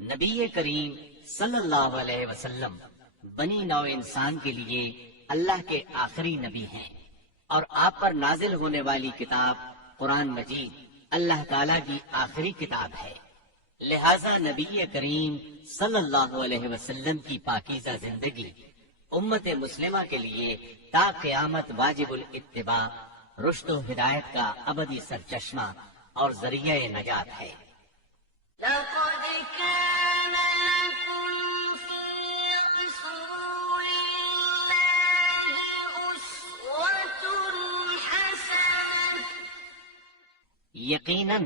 نبی کریم صلی اللہ علیہ وسلم بنی نوع انسان کے لیے اللہ کے آخری نبی ہیں، اور آپ پر نازل ہونے والی کتاب قرآن مجید اللہ تعالیٰ کی آخری کتاب ہے۔ لہذا نبی کریم صلی اللہ علیہ وسلم کی پاکیزہ زندگی امت مسلمہ کے لیے تا قیامت واجب الاتباع، رشد و ہدایت کا ابدی سرچشمہ اور ذریعہ نجات ہے۔ لقد كان لكم في رسول الله أسوة حسنة۔ یقیناً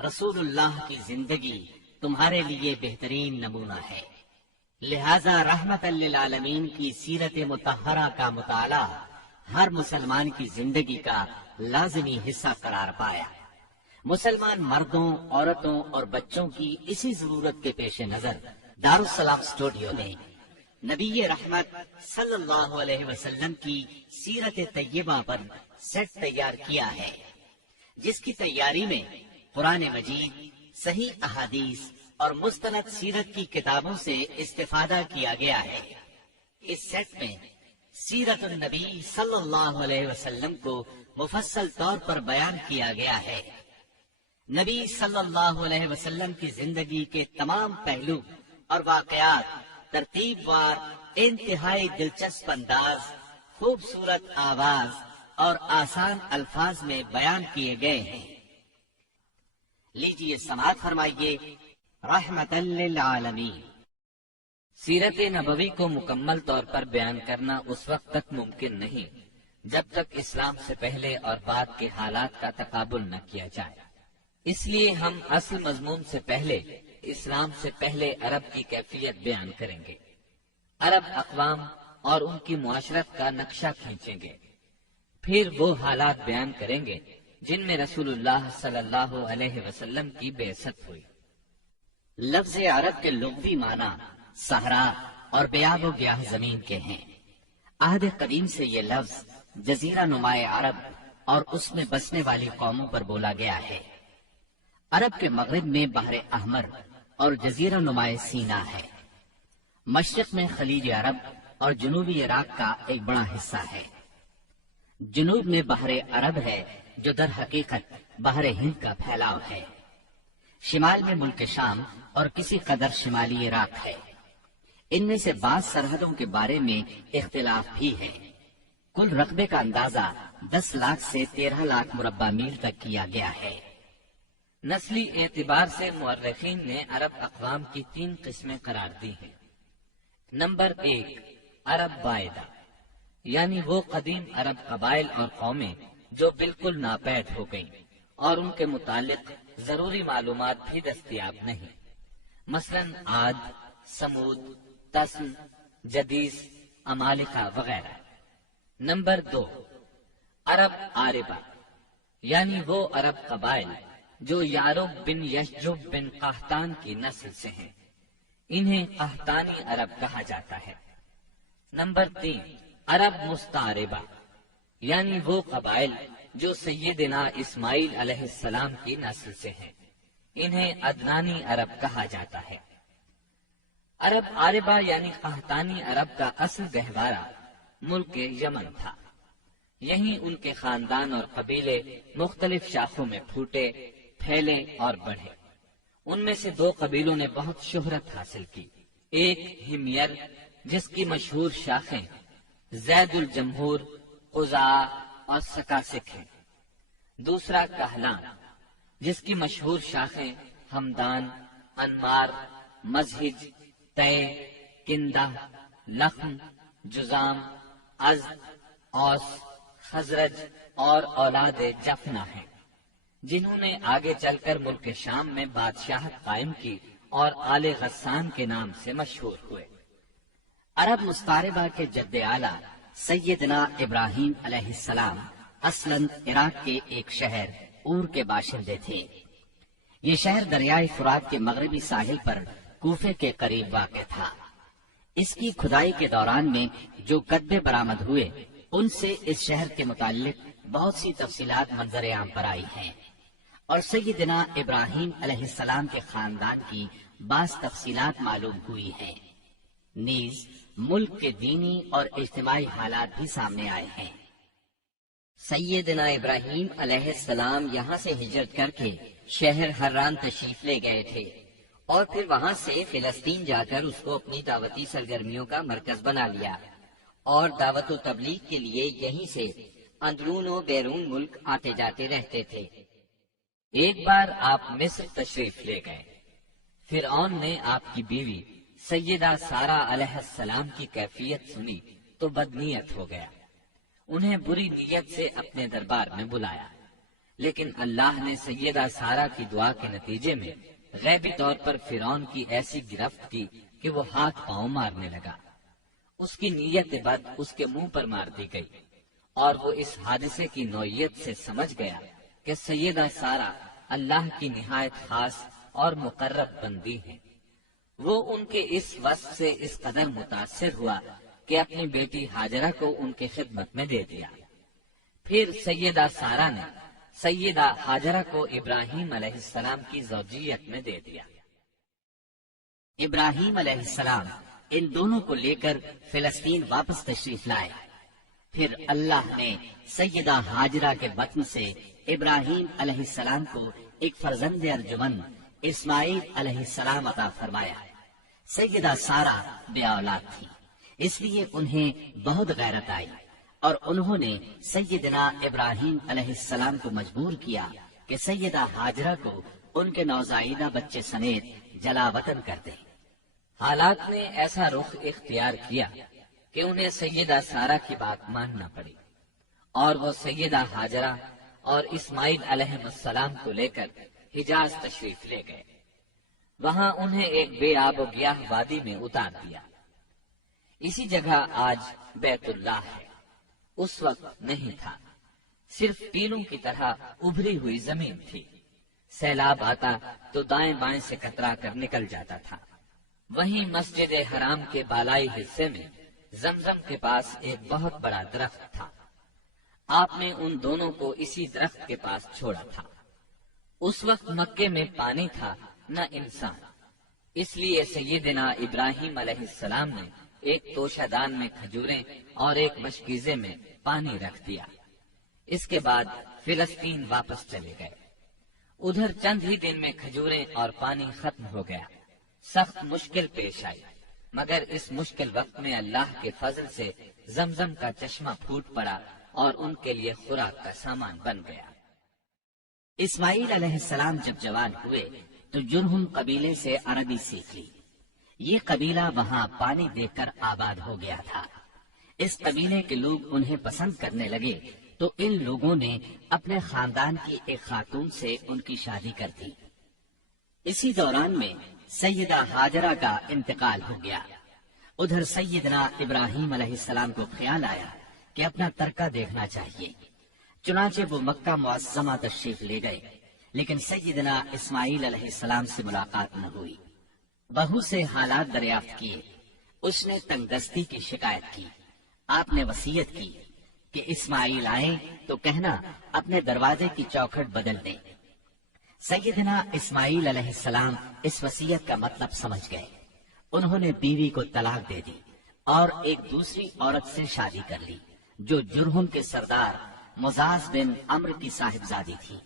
رسول اللہ کی زندگی تمہارے لیے بہترین نمونہ ہے، لہذا رحمت للعالمین کی سیرت مطہرہ کا مطالعہ ہر مسلمان کی زندگی کا لازمی حصہ قرار پایا۔ مسلمان مردوں، عورتوں اور بچوں کی اسی ضرورت کے پیش نظر دارالسلام اسٹوڈیو نے نبی رحمت صلی اللہ علیہ وسلم کی سیرت طیبہ پر سیٹ تیار کیا ہے، جس کی تیاری میں قرآن مجید، صحیح احادیث اور مستند سیرت کی کتابوں سے استفادہ کیا گیا ہے۔ اس سیٹ میں سیرت النبی صلی اللہ علیہ وسلم کو مفصل طور پر بیان کیا گیا ہے۔ نبی صلی اللہ علیہ وسلم کی زندگی کے تمام پہلو اور واقعات ترتیب وار انتہائی دلچسپ انداز، خوبصورت آواز اور آسان الفاظ میں بیان کیے گئے ہیں۔ لیجیے سماعت فرمائیے۔ رحمت للعالمین۔ سیرت نبوی کو مکمل طور پر بیان کرنا اس وقت تک ممکن نہیں جب تک اسلام سے پہلے اور بعد کے حالات کا تقابل نہ کیا جائے۔ اس لیے ہم اصل مضمون سے پہلے اسلام سے پہلے عرب کی کیفیت بیان کریں گے، عرب اقوام اور ان کی معاشرت کا نقشہ کھینچیں گے، پھر وہ حالات بیان کریں گے جن میں رسول اللہ صلی اللہ علیہ وسلم کی بعثت ہوئی۔ لفظ عرب کے لغوی معنی صحرا اور بیاب و گیاہ زمین کے ہیں۔ عہد قدیم سے یہ لفظ جزیرہ نمائے عرب اور اس میں بسنے والی قوموں پر بولا گیا ہے۔ عرب کے مغرب میں بحر احمر اور جزیرہ نمائے سینا ہے۔ مشرق میں خلیج عرب اور جنوبی عراق کا ایک بڑا حصہ ہے۔ جنوب میں بحر عرب ہے جو در حقیقت بحر ہند کا پھیلاؤ ہے۔ شمال میں ملک شام اور کسی قدر شمالی عراق ہے۔ ان میں سے بعض سرحدوں کے بارے میں اختلاف بھی ہے۔ کل رقبے کا اندازہ 10 لاکھ سے 13 لاکھ مربع میل تک کیا گیا ہے۔ نسلی اعتبار سے مورخین نے عرب اقوام کی 3 قسمیں قرار دی ہیں۔ نمبر 1، عرب باعدہ، یعنی وہ قدیم عرب قبائل اور قومیں جو بالکل ناپید ہو گئیں اور ان کے متعلق ضروری معلومات بھی دستیاب نہیں، مثلا عاد، سمود، تسن، جدیس، عمالقہ وغیرہ۔ نمبر 2، عرب عاربہ، یعنی وہ عرب قبائل جو یارب بن یشجب بن قحطان کی نسل سے ہیں، انہیں قحطانی عرب کہا جاتا ہے۔ نمبر 3، عرب مستعربہ، یعنی وہ قبائل جو سیدنا اسماعیل علیہ السلام کی نسل سے ہیں، انہیں عدنانی عرب کہا جاتا ہے۔ عرب عاربہ یعنی قحطانی عرب کا اصل گہوارہ ملک یمن تھا۔ یہیں ان کے خاندان اور قبیلے مختلف شاخوں میں پھوٹے، پھیلے اور بڑھے۔ ان میں سے 2 قبیلوں نے بہت شہرت حاصل کی۔ ایک ہمیر، جس کی مشہور شاخیں زید الجمہور، قزاع اور سکاسک ہیں۔ دوسرا کہلان، جس کی مشہور شاخیں ہمدان، انمار، مزہج، تے، کندہ، لخم، جزام، ازد، اوس، خزرج اور اولاد جفنہ ہیں، جنہوں نے آگے چل کر ملک شام میں بادشاہت قائم کی اور آل غسان کے نام سے مشہور ہوئے۔ عرب مستعربہ کے جد اعلیٰ سیدنا ابراہیم علیہ السلام اصلاً عراق کے ایک شہر اور کے باشندے تھے۔ یہ شہر دریائے فرات کے مغربی ساحل پر کوفے کے قریب واقع تھا۔ اس کی کھدائی کے دوران میں جو کتبے برآمد ہوئے ان سے اس شہر کے متعلق بہت سی تفصیلات منظر عام پر آئی ہیں، اور سیدنا ابراہیم علیہ السلام کے خاندان کی بعض تفصیلات معلوم ہوئی ہیں۔ نیز ملک کے دینی اور اجتماعی حالات بھی سامنے آئے ہیں۔ سیدنا ابراہیم علیہ السلام یہاں سے ہجرت کر کے شہر حران تشریف لے گئے تھے اور پھر وہاں سے فلسطین جا کر اس کو اپنی دعوتی سرگرمیوں کا مرکز بنا لیا اور دعوت و تبلیغ کے لیے یہیں سے اندرون و بیرون ملک آتے جاتے رہتے تھے۔ ایک بار آپ مصر تشریف لے گئے۔ فرعون نے آپ کی بیوی سیدہ سارہ علیہ السلام کی کیفیت سنی تو بدنیت ہو گیا۔ انہیں بری نیت سے اپنے دربار میں بلایا، لیکن اللہ نے سیدہ سارہ کی دعا کے نتیجے میں غیبی طور پر فرعون کی ایسی گرفت کی کہ وہ ہاتھ پاؤں مارنے لگا۔ اس کی نیت بد اس کے منہ پر مار دی گئی اور وہ اس حادثے کی نوعیت سے سمجھ گیا کہ سیدہ سارہ اللہ کی نہایت خاص اور مقرب بندی ہے۔ وہ ان کے اس وصف سے اس قدر متاثر ہوا کہ اپنی بیٹی ہاجرہ کو ان کی خدمت میں دے دیا۔ پھر سیدہ سارہ نے سیدہ ہاجرہ کو ابراہیم علیہ السلام کی زوجیت میں دے دیا۔ ابراہیم علیہ السلام ان دونوں کو لے کر فلسطین واپس تشریف لائے۔ پھر اللہ نے سیدہ ہاجرہ کے بطن سے ابراہیم علیہ السلام کو ایک فرزند ارجمن اسماعیل علیہ السلام عطا فرمایا۔ سیدہ سارہ بے اولاد تھی، اس لیے انہیں بہت غیرت آئی اور انہوں نے سیدنا ابراہیم علیہ السلام کو مجبور کیا کہ سیدہ ہاجرہ کو ان کے نوزائیدہ بچے سمیت جلا وطن کر دیں۔ حالات نے ایسا رخ اختیار کیا کہ انہیں سیدہ سارہ کی بات ماننا پڑی اور وہ سیدہ ہاجرہ اور اسماعیل علیہ السلام کو لے کر حجاز تشریف لے گئے۔ وہاں انہیں ایک بے آب و گیاہ وادی میں اتار دیا۔ اسی جگہ آج بیت اللہ ہے، اس وقت نہیں تھا، صرف ٹیلوں کی طرح ابھری ہوئی زمین تھی۔ سیلاب آتا تو دائیں بائیں سے کترا کر نکل جاتا تھا۔ وہیں مسجد حرام کے بالائی حصے میں زمزم کے پاس ایک بہت بڑا درخت تھا۔ آپ نے ان دونوں کو اسی درخت کے پاس چھوڑا تھا۔ اس وقت مکے میں پانی تھا نہ انسان، اس لیے سیدنا ابراہیم علیہ السلام نے ایک توشہ دان میں کھجوریں اور ایک مشکیزے میں پانی رکھ دیا۔ اس کے بعد فلسطین واپس چلے گئے۔ ادھر چند ہی دن میں کھجوریں اور پانی ختم ہو گیا۔ سخت مشکل پیش آئی، مگر اس مشکل وقت میں اللہ کے فضل سے زمزم کا چشمہ پھوٹ پڑا اور ان کے لیے خوراک کا سامان بن گیا۔ اسماعیل علیہ السلام جب جوان ہوئے تو جرہم قبیلے سے عربی سیکھ لی۔ یہ قبیلہ وہاں پانی دیکھ کر آباد ہو گیا تھا۔ اس قبیلے کے لوگ انہیں پسند کرنے لگے تو ان لوگوں نے اپنے خاندان کی ایک خاتون سے ان کی شادی کر دی۔ اسی دوران میں سیدہ ہاجرہ کا انتقال ہو گیا۔ ادھر سیدنا ابراہیم علیہ السلام کو خیال آیا کہ اپنا ترکہ دیکھنا چاہیے، چنانچہ وہ مکہ معظمہ تشریف لے گئے، لیکن سیدنا اسماعیل علیہ السلام سے ملاقات نہ ہوئی۔ بہو سے حالات دریافت کیے، اس نے تنگ دستی کی شکایت کی۔ آپ نے وصیت کی کہ اسماعیل آئیں تو کہنا اپنے دروازے کی چوکھٹ بدل دیں۔ سیدنا اسماعیل علیہ السلام اس وصیت کا مطلب سمجھ گئے۔ انہوں نے بیوی کو طلاق دے دی اور ایک دوسری عورت سے شادی کر لی جو جرہم کے سردار مزاز بن عمرو کی صاحبزادی تھی۔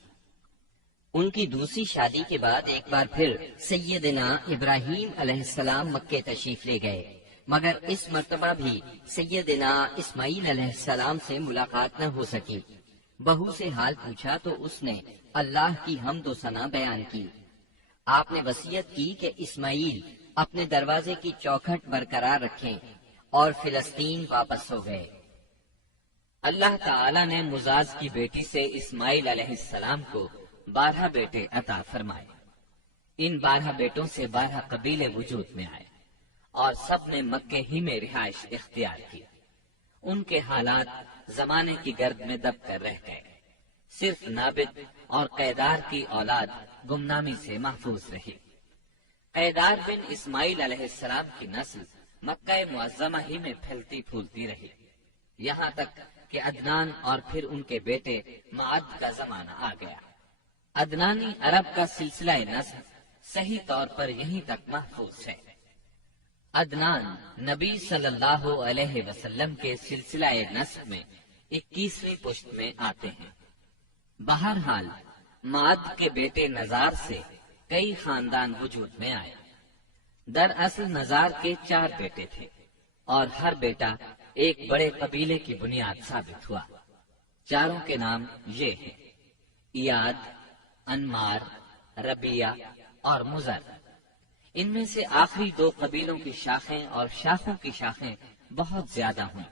ان کی دوسری شادی کے بعد ایک بار پھر سیدنا ابراہیم علیہ السلام مکے تشریف لے گئے، مگر اس مرتبہ بھی سیدنا اسماعیل علیہ السلام سے ملاقات نہ ہو سکی۔ بہو سے حال پوچھا تو اس نے اللہ کی حمد و ثنا بیان کی۔ آپ نے وصیت کی کہ اسماعیل اپنے دروازے کی چوکھٹ برقرار رکھیں اور فلسطین واپس ہو گئے۔ اللہ تعالی نے مزاز کی بیٹی سے اسماعیل علیہ السلام کو 12 بیٹے عطا فرمائے۔ ان 12 بیٹوں سے 12 قبیلے وجود میں آئے اور سب نے مکے ہی میں رہائش اختیار کی۔ ان کے حالات زمانے کی گرد میں دب کر رہ گئے۔ صرف نابد اور قیدار کی اولاد گمنامی سے محفوظ رہی۔ قیدار بن اسماعیل علیہ السلام کی نسل مکہ معظمہ ہی میں پھیلتی پھولتی رہی، یہاں تک کہ عدنان اور پھر ان کے بیٹے معد کا زمانہ آ گیا۔ عدنانی عرب کا سلسلہ نسب صحیح طور پر یہیں تک محفوظ ہے۔ عدنان نبی صلی اللہ علیہ وسلم کے سلسلہ نسب میں 21ویں پشت میں آتے ہیں۔ بہرحال معد کے بیٹے نزار سے کئی خاندان وجود میں آئے۔ دراصل نزار کے 4 بیٹے تھے اور ہر بیٹا ایک بڑے قبیلے کی بنیاد ثابت ہوا۔ چاروں کے نام یہ ہیں: ایاد، انمار، ربیہ اور مزر۔ ان میں سے آخری 2 قبیلوں کی شاخیں اور شاخوں کی شاخیں بہت زیادہ ہوئیں۔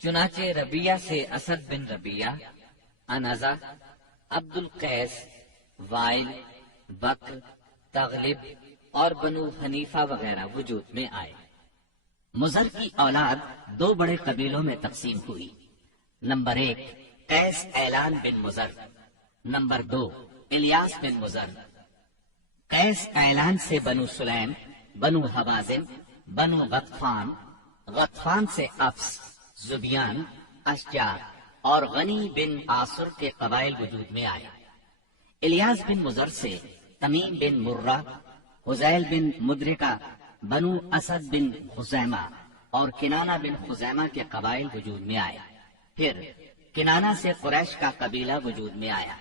چنانچہ ربیہ سے اسد بن ربیہ، انزا، عبد القیس، وائل، بکر، تغلب اور بنو حنیفہ وغیرہ وجود میں آئے۔ مزر کی اولاد 2 بڑے قبیلوں میں تقسیم ہوئی۔ نمبر 1 قیس اعلان بن مزر، نمبر 2 الیاس بن مزر۔ قیس اعلان سے بنو سلیم، بنو حوازن، بنو غطفان، غطفان سے افس، زبیان، اشجار اور غنی بن آصر کے قبائل وجود میں آئے۔ الیاس بن مزر سے تمیم بن مرہ، حزیل بن مدرکہ، بنو اسد بن خزیمہ اور کنانہ بن خزیمہ کے قبائل وجود میں آئے۔ پھر کنانہ سے قریش کا قبیلہ وجود میں آیا۔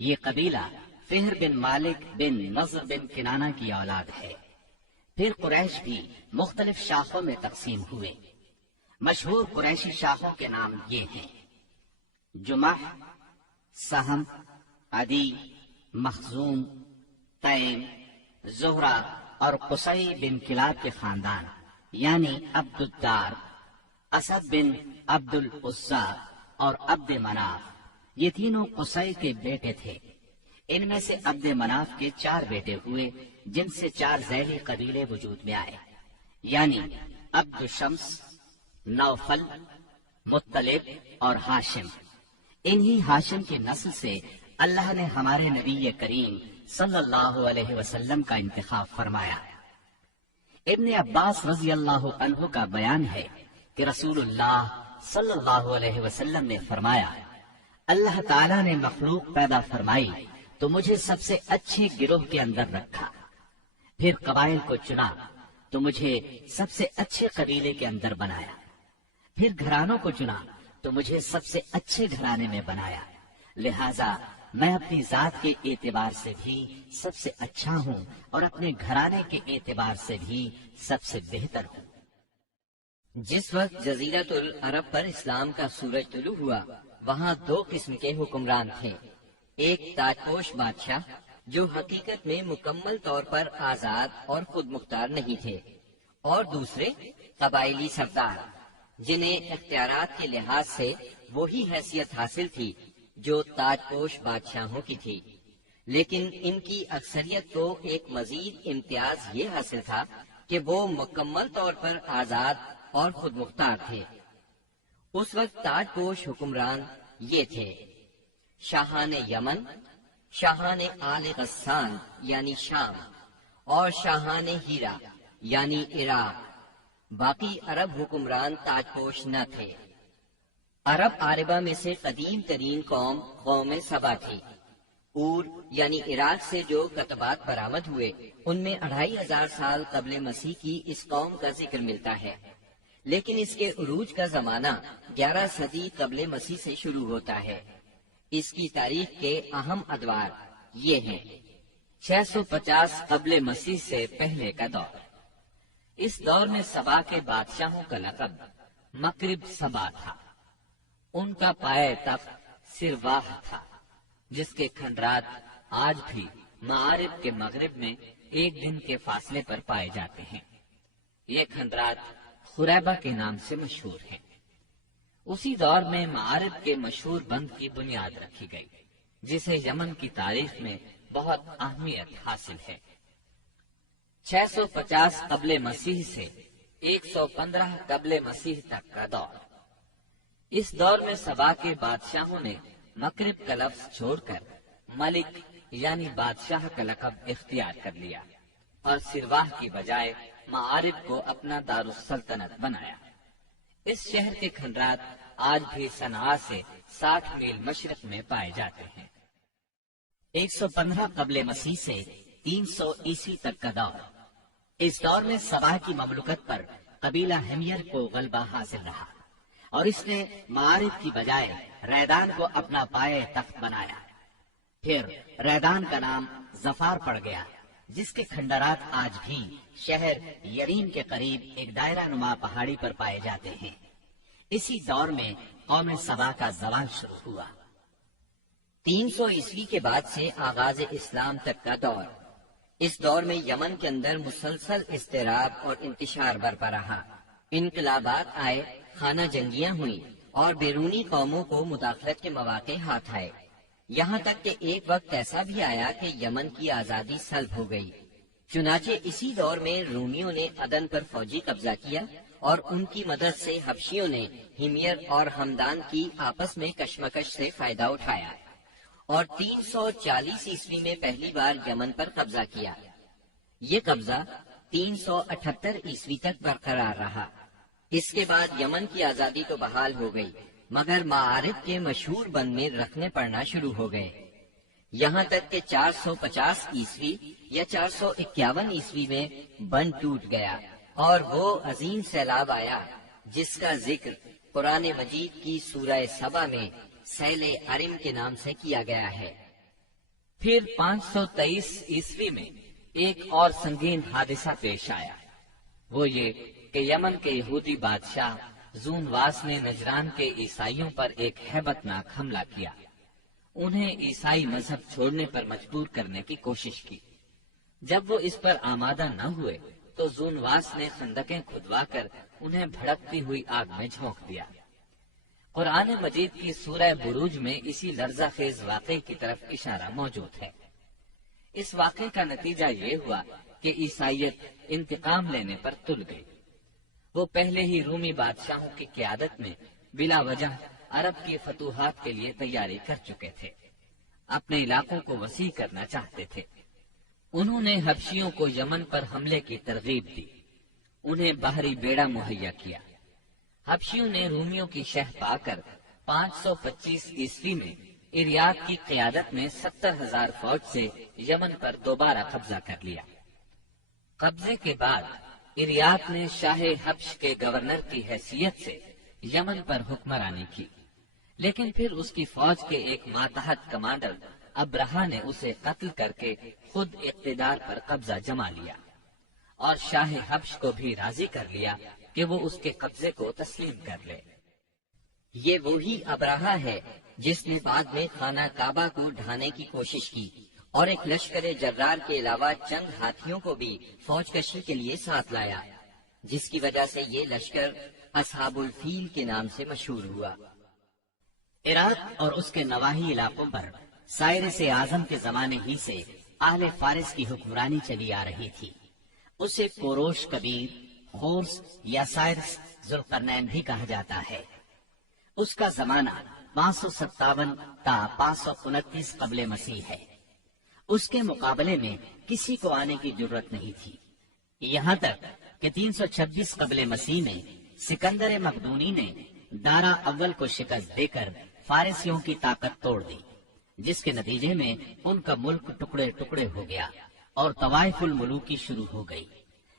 یہ قبیلہ فہر بن مالک بن نضر بن کنانہ کی اولاد ہے۔ پھر قریش بھی مختلف شاخوں میں تقسیم ہوئے۔ مشہور قریشی شاخوں کے نام یہ ہیں: جمح، سہم، عدی، مخزوم، تیم، زہرہ اور قصی بن کلاب کے خاندان، یعنی عبد الدار، اسد بن عبد العزا اور عبد مناف۔ یہ تینوں قصی کے بیٹے تھے۔ ان میں سے عبد مناف کے 4 بیٹے ہوئے، جن سے 4 ذیلی قبیلے وجود میں آئے، یعنی عبد شمس، نوفل، مطلب اور ہاشم۔ انہی ہاشم کی نسل سے اللہ نے ہمارے نبی کریم صلی اللہ علیہ وسلم کا انتخاب فرمایا۔ ابن عباس رضی اللہ عنہ کا بیان ہے کہ رسول اللہ صلی اللہ علیہ وسلم نے فرمایا، اللہ تعالیٰ نے مخلوق پیدا فرمائی تو مجھے سب سے اچھے گروہ کے اندر رکھا، پھر قبائل کو چنا تو مجھے سب سے اچھے قبیلے کے اندر بنایا، پھر گھرانوں کو چنا تو مجھے سب سے اچھے گھرانے میں بنایا، لہذا میں اپنی ذات کے اعتبار سے بھی سب سے اچھا ہوں اور اپنے گھرانے کے اعتبار سے بھی سب سے بہتر ہوں۔ جس وقت جزیرۃ العرب پر اسلام کا سورج طلوع ہوا، وہاں 2 قسم کے حکمران تھے۔ ایک تاجپوش بادشاہ جو حقیقت میں مکمل طور پر آزاد اور خود مختار نہیں تھے، اور دوسرے قبائلی سردار جنہیں اختیارات کے لحاظ سے وہی حیثیت حاصل تھی جو تاجپوش بادشاہوں کی تھی، لیکن ان کی اکثریت کو ایک مزید امتیاز یہ حاصل تھا کہ وہ مکمل طور پر آزاد اور خود مختار تھے۔ اس وقت تاجپوش حکمران یہ تھے: شاہان یمن، شاہان آل غسان یعنی شام، اور شاہان ہیرا یعنی عراق۔ باقی عرب حکمران تاجپوش نہ تھے۔ عرب عاربہ میں سے قدیم ترین قوم سبا تھی۔ اور یعنی عراق سے جو کتبات برآمد ہوئے، ان میں 2500 سال قبل مسیح کی اس قوم کا ذکر ملتا ہے، لیکن اس کے عروج کا زمانہ 11 صدی قبل مسیح سے شروع ہوتا ہے۔ اس کی تاریخ کے اہم ادوار یہ ہیں: 650 قبل مسیح سے پہلے کا دور۔ اس دور میں سبا کے بادشاہوں کا لقب مکرب سبا تھا۔ ان کا پائے تخت سرواہ تھا، جس کے کھنڈرات آج بھی معارب کے مغرب میں 1 دن کے فاصلے پر پائے جاتے ہیں۔ یہ کھنڈرات خریبہ کے نام سے مشہور ہیں۔ اسی دور میں معارب کے مشہور بند کی بنیاد رکھی گئی، جسے یمن کی تاریخ میں بہت اہمیت حاصل ہے۔ 650 قبل مسیح سے 115 قبل مسیح تک کا دور۔ اس دور میں سبا کے بادشاہوں نے مکرب کا لفظ چھوڑ کر ملک یعنی بادشاہ کا لقب اختیار کر لیا اور سرواہ کی بجائے معارب کو اپنا دارالسلطنت بنایا۔ اس شہر کے کھنڈرات آج بھی صنعاء سے 60 میل مشرق میں پائے جاتے ہیں۔ 115 قبل مسیح سے 300 عیسوی تک کا دور۔ اس دور میں سبا کی مملکت پر قبیلہ حمیر کو غلبہ حاصل رہا اور اس نے معارف کی بجائے ریدان کو اپنا پائے تخت بنایا۔ پھر ریدان کا نام ظفار پڑ گیا، جس کے کھنڈرات آج بھی شہر یرین کے قریب ایک دائرہ نما پہاڑی پر پائے جاتے ہیں۔ اسی دور میں قوم سبا کا زوال شروع ہوا۔ 300 عیسوی کے بعد سے آغاز اسلام تک کا دور۔ اس دور میں یمن کے اندر مسلسل اضطراب اور انتشار برپا رہا۔ انقلابات آئے، خانہ جنگیاں ہوئیں اور بیرونی قوموں کو مداخلت کے مواقع ہاتھ آئے، یہاں تک کہ ایک وقت ایسا بھی آیا کہ یمن کی آزادی سلب ہو گئی۔ چنانچہ اسی دور میں رومیوں نے عدن پر فوجی قبضہ کیا اور ان کی مدد سے حبشیوں نے حمیر اور ہمدان کی آپس میں کشمکش سے فائدہ اٹھایا اور 340 عیسوی میں پہلی بار یمن پر قبضہ کیا۔ یہ قبضہ 378 عیسوی تک برقرار رہا۔ اس کے بعد یمن کی آزادی تو بحال ہو گئی، مگر معارف کے مشہور بند میں رکھنے پڑنا شروع ہو گئے، یہاں تک کہ 450 عیسوی یا 451 عیسوی میں بند ٹوٹ گیا اور وہ عظیم سیلاب آیا جس کا ذکر قرآن مجید کی سورہ سبا میں سیل ارم کے نام سے کیا گیا ہے۔ پھر 523 عیسوی میں ایک اور سنگین حادثہ پیش آیا، وہ یہ کہ یمن کے یہودی بادشاہ زونواس نے نجران کے عیسائیوں پر ایک ہیبت ناک حملہ کیا۔ انہیں عیسائی مذہب چھوڑنے پر مجبور کرنے کی کوشش کی۔ جب وہ اس پر آمادہ نہ ہوئے تو زونواس نے خندقیں کھدوا کر انہیں بھڑکتی ہوئی آگ میں جھونک دیا۔ قرآن مجید کی سورہ بروج میں اسی لرزہ خیز واقعے کی طرف اشارہ موجود ہے۔ اس واقعے کا نتیجہ یہ ہوا کہ عیسائیت انتقام لینے پر تل گئی۔ وہ پہلے ہی رومی بادشاہوں کی قیادت میں بلا وجہ عرب کی فتوحات کے لیے تیاری کر چکے تھے، اپنے علاقوں کو وسیع کرنا چاہتے تھے۔ انہوں نے حبشیوں کو یمن پر حملے کی ترغیب دی، انہیں باہری بیڑا مہیا کیا۔ حبشیوں نے رومیوں کی شہ پا کر 525 عیسوی میں اریاق کی قیادت میں 70,000 فوج سے یمن پر دوبارہ قبضہ کر لیا۔ قبضے کے بعد اریاق نے شاہ حبش کے گورنر کی حیثیت سے یمن پر حکمرانی کی، لیکن پھر اس کی فوج کے ایک ماتحت کمانڈر ابرہا نے اسے قتل کر کے خود اقتدار پر قبضہ جما لیا اور شاہ حبش کو بھی راضی کر لیا کہ وہ اس کے قبضے کو تسلیم کر لے۔ یہ وہی ابرہا ہے جس نے بعد میں خانہ کعبہ کو ڈھانے کی کوشش کی اور ایک لشکر جرار کے علاوہ چند ہاتھیوں کو بھی فوج کشی کے لیے ساتھ لایا، جس کی وجہ سے یہ لشکر اصحاب الفیل کے نام سے مشہور ہوا۔ عراق اور اس کے نواحی علاقوں پر سائرس اعظم کے زمانے ہی سے اہل فارس کی حکمرانی چلی آ رہی تھی۔ اسے کوروش کبیر، خورس یا سائرس ذوالقرنین بھی کہا جاتا ہے۔ اس کا زمانہ 557 تا 529 قبل مسیح ہے۔ اس کے مقابلے میں کسی کو آنے کی ضرورت نہیں تھی، یہاں تک کہ 326 قبل مسیح میں سکندر مقدونی نے دارا اول کو شکست دے کر فارسیوں کی طاقت توڑ دی، جس کے نتیجے میں ان کا ملک ٹکڑے ٹکڑے ہو گیا اور طوائف الملوکی شروع ہو گئی۔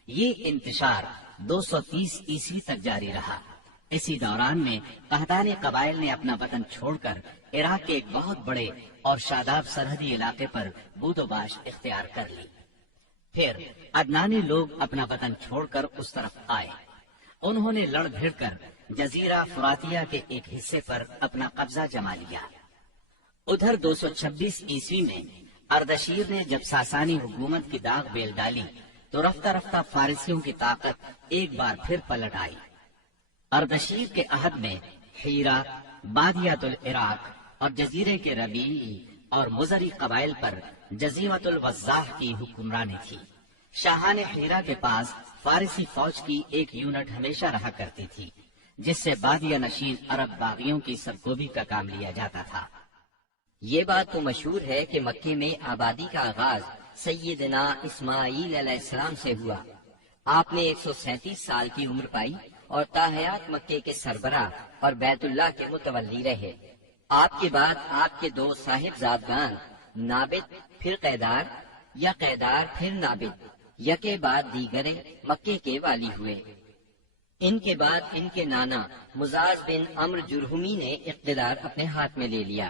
یہ انتشار 230 عیسوی تک جاری رہا۔ اسی دوران میں قحطانی قبائل نے اپنا وطن چھوڑ کر عراق کے ایک بہت بڑے اور شاداب سرحدی علاقے پر بود و باش اختیار کر لی۔ پھر عدنانی لوگ اپنا وطن چھوڑ کر اس طرف آئے۔ انہوں نے لڑ بھیڑ کر جزیرہ فراتیہ کے ایک حصے پر اپنا قبضہ جما لیا۔ ادھر 226 عیسوی میں اردشیر نے جب ساسانی حکومت کی داغ بیل ڈالی تو رفتہ رفتہ فارسیوں کی طاقت ایک بار پھر پلٹ آئی۔ اردشیر کے عہد میں حیرہ، بادیات العراق اور جزیرے کے ربیعی اور مزری قبائل پر جزیرۃ الوضاح کی حکمرانی تھی۔ شاہان حیرہ کے پاس فارسی فوج کی ایک یونٹ ہمیشہ رہا کرتی تھی، جس سے بادیہ نشین عرب باغیوں کی سرکوبی کا کام لیا جاتا تھا۔ یہ بات تو مشہور ہے کہ مکے میں آبادی کا آغاز سیدنا اسماعیل علیہ السلام سے ہوا۔ آپ نے 137 سال کی عمر پائی اور تاحیات مکے کے سربراہ اور بیت اللہ کے متولی رہے۔ آپ کے بعد آپ کے دو صاحبزادگان نابت پھر قیدار یا قیدار پھر نابد یکے بعد دیگرے مکے کے والی ہوئے۔ ان کے بعد ان کے نانا مزاج بن عمرو جرہمی نے اقتدار اپنے ہاتھ میں لے لیا۔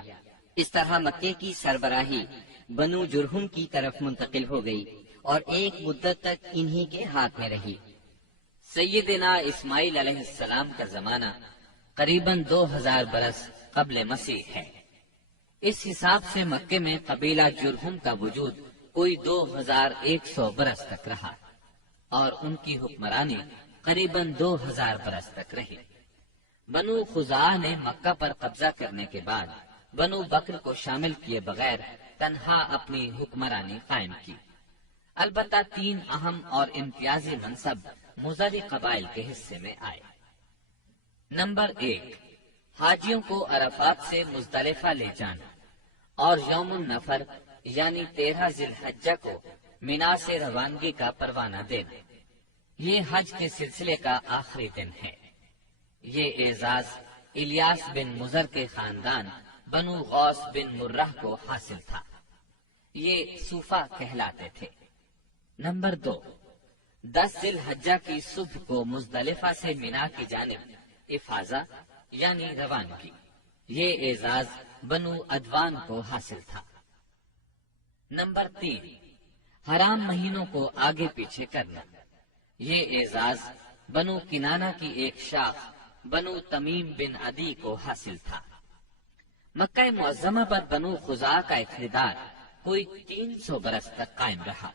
اس طرح مکے کی سربراہی بنو جرہم کی طرف منتقل ہو گئی اور ایک مدت تک انہی کے ہاتھ میں رہی۔ سیدنا اسماعیل علیہ السلام کا زمانہ قریباً 2000 برس قبل مسیح ہے۔ اس حساب سے مکے میں قبیلہ جرہم کا وجود کوئی 2100 برس تک رہا اور ان کی حکمرانی قریباً 2000 برس تک رہی۔ بنو خزاعہ نے مکہ پر قبضہ کرنے کے بعد بنو بکر کو شامل کیے بغیر تنہا اپنی حکمرانی قائم کی۔ البتہ 3 اہم اور امتیازی منصب مزاری قبائل کے حصے میں آئے۔ نمبر 1، حاجیوں کو عرفات سے مزدلفہ لے جانا اور یوم النفر یعنی 13 ذی الحجہ کو مینا سے روانگی کا پروانہ دینا۔ یہ حج کے سلسلے کا آخری دن ہے۔ یہ اعزاز الیاس بن مزر کے خاندان بنو غوث بن مرہ کو حاصل تھا۔ یہ صوفہ کہلاتے تھے۔ نمبر 2، 10 ذی الحجہ کی صبح کو مزدلفہ سے مینا کی جانب افاضہ یعنی روانگی۔ یہ اعزاز بنو ادوان کو حاصل تھا۔ نمبر 3، حرام مہینوں کو آگے پیچھے کرنا۔ یہ اعزاز بنو کنانہ کی ایک شاخ بنو تمیم بن عدی کو حاصل تھا۔ مکہ معظمہ پر بنو خزاعہ کا اقتدار کوئی 300 برس تک قائم رہا۔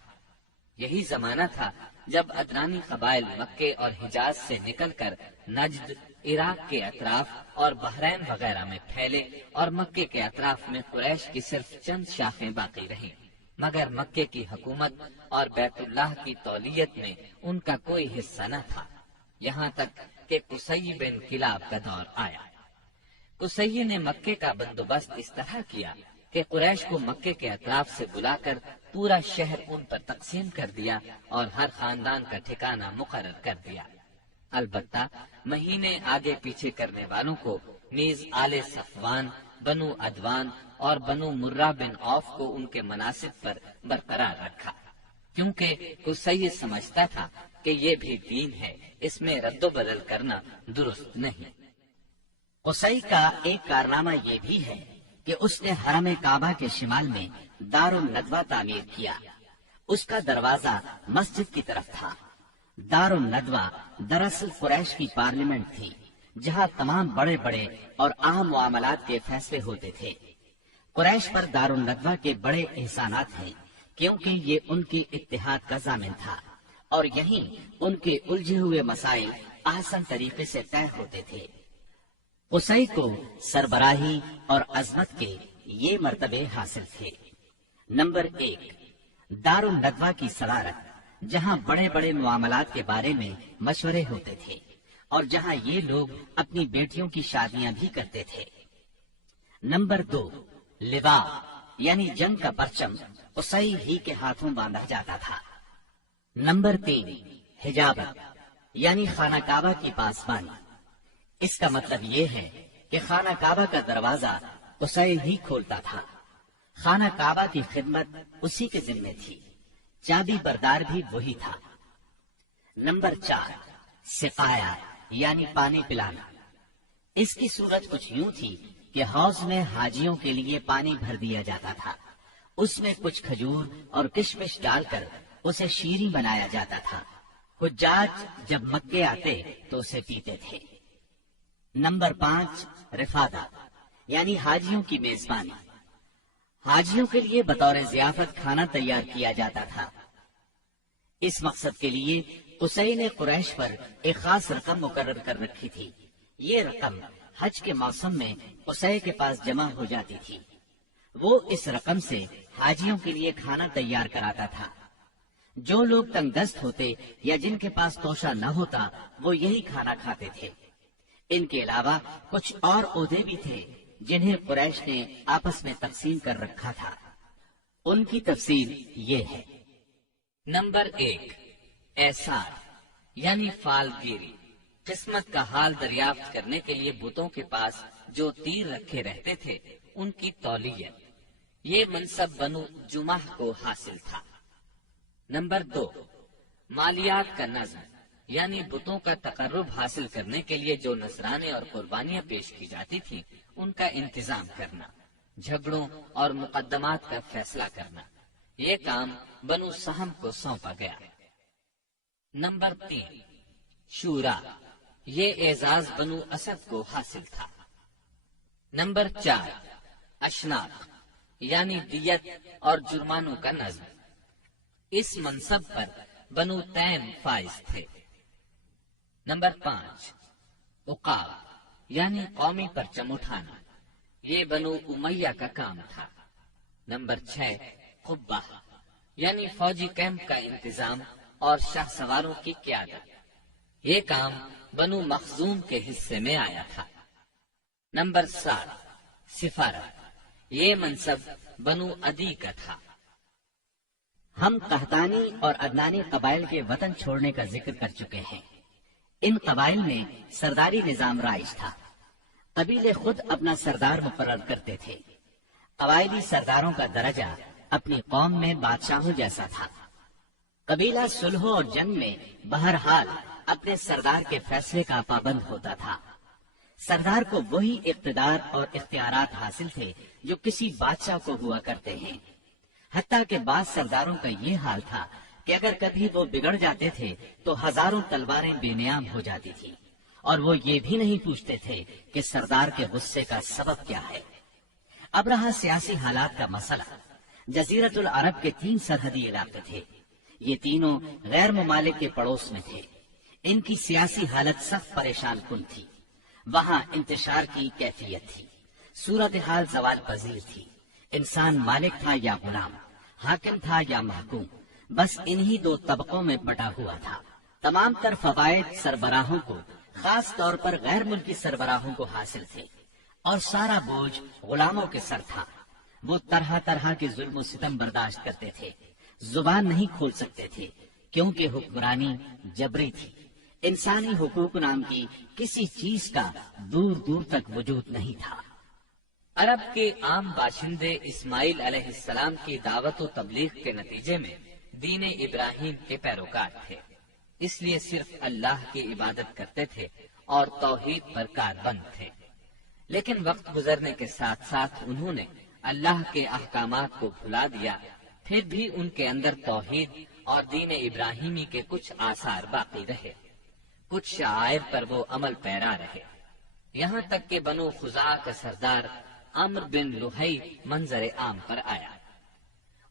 یہی زمانہ تھا جب ادنانی قبائل مکے اور حجاز سے نکل کر نجد، عراق کے اطراف اور بحرین وغیرہ میں پھیلے اور مکے کے اطراف میں قریش کی صرف چند شاخیں باقی رہیں، مگر مکے کی حکومت اور بیت اللہ کی تولیت میں ان کا کوئی حصہ نہ تھا، یہاں تک کہ قصی بن کلاب کا دور آیا۔ قصی نے مکے کا بندوبست اس طرح کیا کہ قریش کو مکے کے اطراف سے بلا کر پورا شہر ان پر تقسیم کر دیا اور ہر خاندان کا ٹھکانہ مقرر کر دیا۔ البتہ مہینے آگے پیچھے کرنے والوں کو نیز آل صفوان، بنو ادوان اور بنو مرہ بن عوف کو ان کے مناصب پر برقرار رکھا، کیونکہ قصی سمجھتا تھا کہ یہ بھی دین ہے، اس میں رد و بدل کرنا درست نہیں۔ قصی کا ایک کارنامہ یہ بھی ہے کہ اس نے حرم کعبہ کے شمال میں دار الندوہ تعمیر کیا۔ اس کا دروازہ مسجد کی طرف تھا۔ دار الندوہ دراصل قریش کی پارلیمنٹ تھی، جہاں تمام بڑے بڑے اور اہم معاملات کے فیصلے ہوتے تھے۔ قریش پر دار الندوہ کے بڑے احسانات ہیں، کیونکہ یہ ان کے اتحاد کا ضامن تھا اور یہیں ان کے الجھے ہوئے مسائل آسان طریقے سے طے ہوتے تھے۔ قصی کو سربراہی اور عظمت کے یہ مرتبے حاصل تھے۔ نمبر 1، دار الندوہ کی صدارت، جہاں بڑے بڑے معاملات کے بارے میں مشورے ہوتے تھے اور جہاں یہ لوگ اپنی بیٹیوں کی شادیاں بھی کرتے تھے۔ نمبر 2، لوا یعنی جنگ کا پرچم قصی ہی کے ہاتھوں باندھا جاتا تھا۔ نمبر 3، حجابت یعنی خانہ کعبہ کی پاسبانی۔ اس کا مطلب یہ ہے کہ خانہ کعبہ کا دروازہ قصی ہی کھولتا تھا۔ خانہ کعبہ کی خدمت اسی کے ذمہ تھی، چابی بردار بھی وہی تھا۔ نمبر 4، سقایا یعنی پانی پلانا۔ اس کی صورت کچھ یوں تھی کہ حوض میں حاجیوں کے لیے پانی بھر دیا جاتا تھا، اس میں کچھ کھجور اور کشمش ڈال کر اسے شیریں بنایا جاتا تھا۔ حجاج جب مکے آتے تو اسے پیتے تھے۔ نمبر 5، رفادہ یعنی حاجیوں کی میزبانی۔ حاجیوں کے لیے بطور ضیافت کھانا تیار کیا جاتا تھا۔ اس مقصد کے لیے قصی نے قریش پر ایک خاص رقم مقرر کر رکھی تھی۔ یہ رقم حج کے موسم میں قصی کے پاس جمع ہو جاتی تھی۔ وہ اس رقم سے حاجیوں کے لیے کھانا تیار کراتا تھا۔ جو لوگ تنگ دست ہوتے یا جن کے پاس توشہ نہ ہوتا وہ یہی کھانا کھاتے تھے۔ ان کے علاوہ کچھ اور عہدے بھی تھے جنہیں قریش نے آپس میں تقسیم کر رکھا تھا۔ ان کی تفصیل یہ ہے۔ نمبر 1، اعصار یعنی فال گیری، قسمت کا حال دریافت کرنے کے لیے بتوں کے پاس جو تیر رکھے رہتے تھے ان کی تولیت۔ یہ منصب بنو جمح کو حاصل تھا۔ نمبر 2، مالیات کا نظم، یعنی بتوں کا تقرب حاصل کرنے کے لیے جو نذرانے اور قربانیاں پیش کی جاتی تھیں ان کا انتظام کرنا، جھگڑوں اور مقدمات کا فیصلہ کرنا، یہ کام بنو سہم کو سونپا گیا۔ نمبر 3، شورا، یہ اعزاز بنو اسد کو حاصل تھا۔ نمبر 4، اشناق، یعنی دیت اور جرمانوں کا نظم، اس منصب پر بنو تیم فائز تھے۔ نمبر 5، عقاب، یعنی قومی پرچم اٹھانا، یہ بنو امیہ کا کام تھا۔ نمبر 6، قبہ، یعنی فوجی کیمپ کا انتظام اور شاہ سواروں کی قیادت، یہ کام بنو مخزوم کے حصے میں آیا تھا۔ نمبر 7، سفارت، یہ منصب بنو عدی کا تھا۔ ہم قحطانی اور عدنانی قبائل کے وطن چھوڑنے کا ذکر کر چکے ہیں۔ ان قبائل میں سرداری نظام رائج تھا، قبیلے خود اپنا سردار مقرر کرتے تھے۔ قبائلی سرداروں کا درجہ اپنی قوم میں بادشاہوں جیسا تھا۔ قبیلہ صلح اور جنگ میں بہرحال اپنے سردار کے فیصلے کا پابند ہوتا تھا۔ سردار کو وہی اقتدار اور اختیارات حاصل تھے جو کسی بادشاہ کو ہوا کرتے ہیں۔ حتیٰ کہ بعض سرداروں کا یہ حال تھا کہ اگر کبھی وہ بگڑ جاتے تھے تو ہزاروں تلواریں بے نیام ہو جاتی تھی، اور وہ یہ بھی نہیں پوچھتے تھے کہ سردار کے غصے کا سبب کیا ہے۔ اب رہا سیاسی حالات کا مسئلہ۔ جزیرت العرب کے 3 سرحدی علاقے تھے، یہ تینوں غیر ممالک کے پڑوس میں تھے۔ ان کی سیاسی حالت سخت پریشان کن تھی۔ وہاں انتشار کی کیفیت تھی، صورتحال زوال پذیر تھی۔ انسان مالک تھا یا غلام، حاکم تھا یا محکوم، بس انہی 2 طبقوں میں بٹا ہوا تھا۔ تمام تر فوائد سربراہوں کو، خاص طور پر غیر ملکی سربراہوں کو حاصل تھے، اور سارا بوجھ غلاموں کے سر تھا۔ وہ طرح طرح کے ظلم و ستم برداشت کرتے تھے، زبان نہیں کھول سکتے تھے کیونکہ حکمرانی جبری تھی۔ انسانی حقوق نام کی کسی چیز کا دور دور تک وجود نہیں تھا۔ عرب کے عام باشندے اسماعیل علیہ السلام کی دعوت و تبلیغ کے نتیجے میں دین ابراہیم کے پیروکار تھے، اس لیے صرف اللہ کی عبادت کرتے تھے اور توحید پر کاربند تھے۔ لیکن وقت گزرنے کے ساتھ ساتھ انہوں نے اللہ کے احکامات کو بھلا دیا، پھر بھی ان کے اندر توحید اور دین ابراہیمی کے کچھ آثار باقی رہے، کچھ شعائر پر وہ عمل پیرا رہے، یہاں تک کہ بنو خزاعہ کا سردار عمرو بن لحی منظر عام پر آیا۔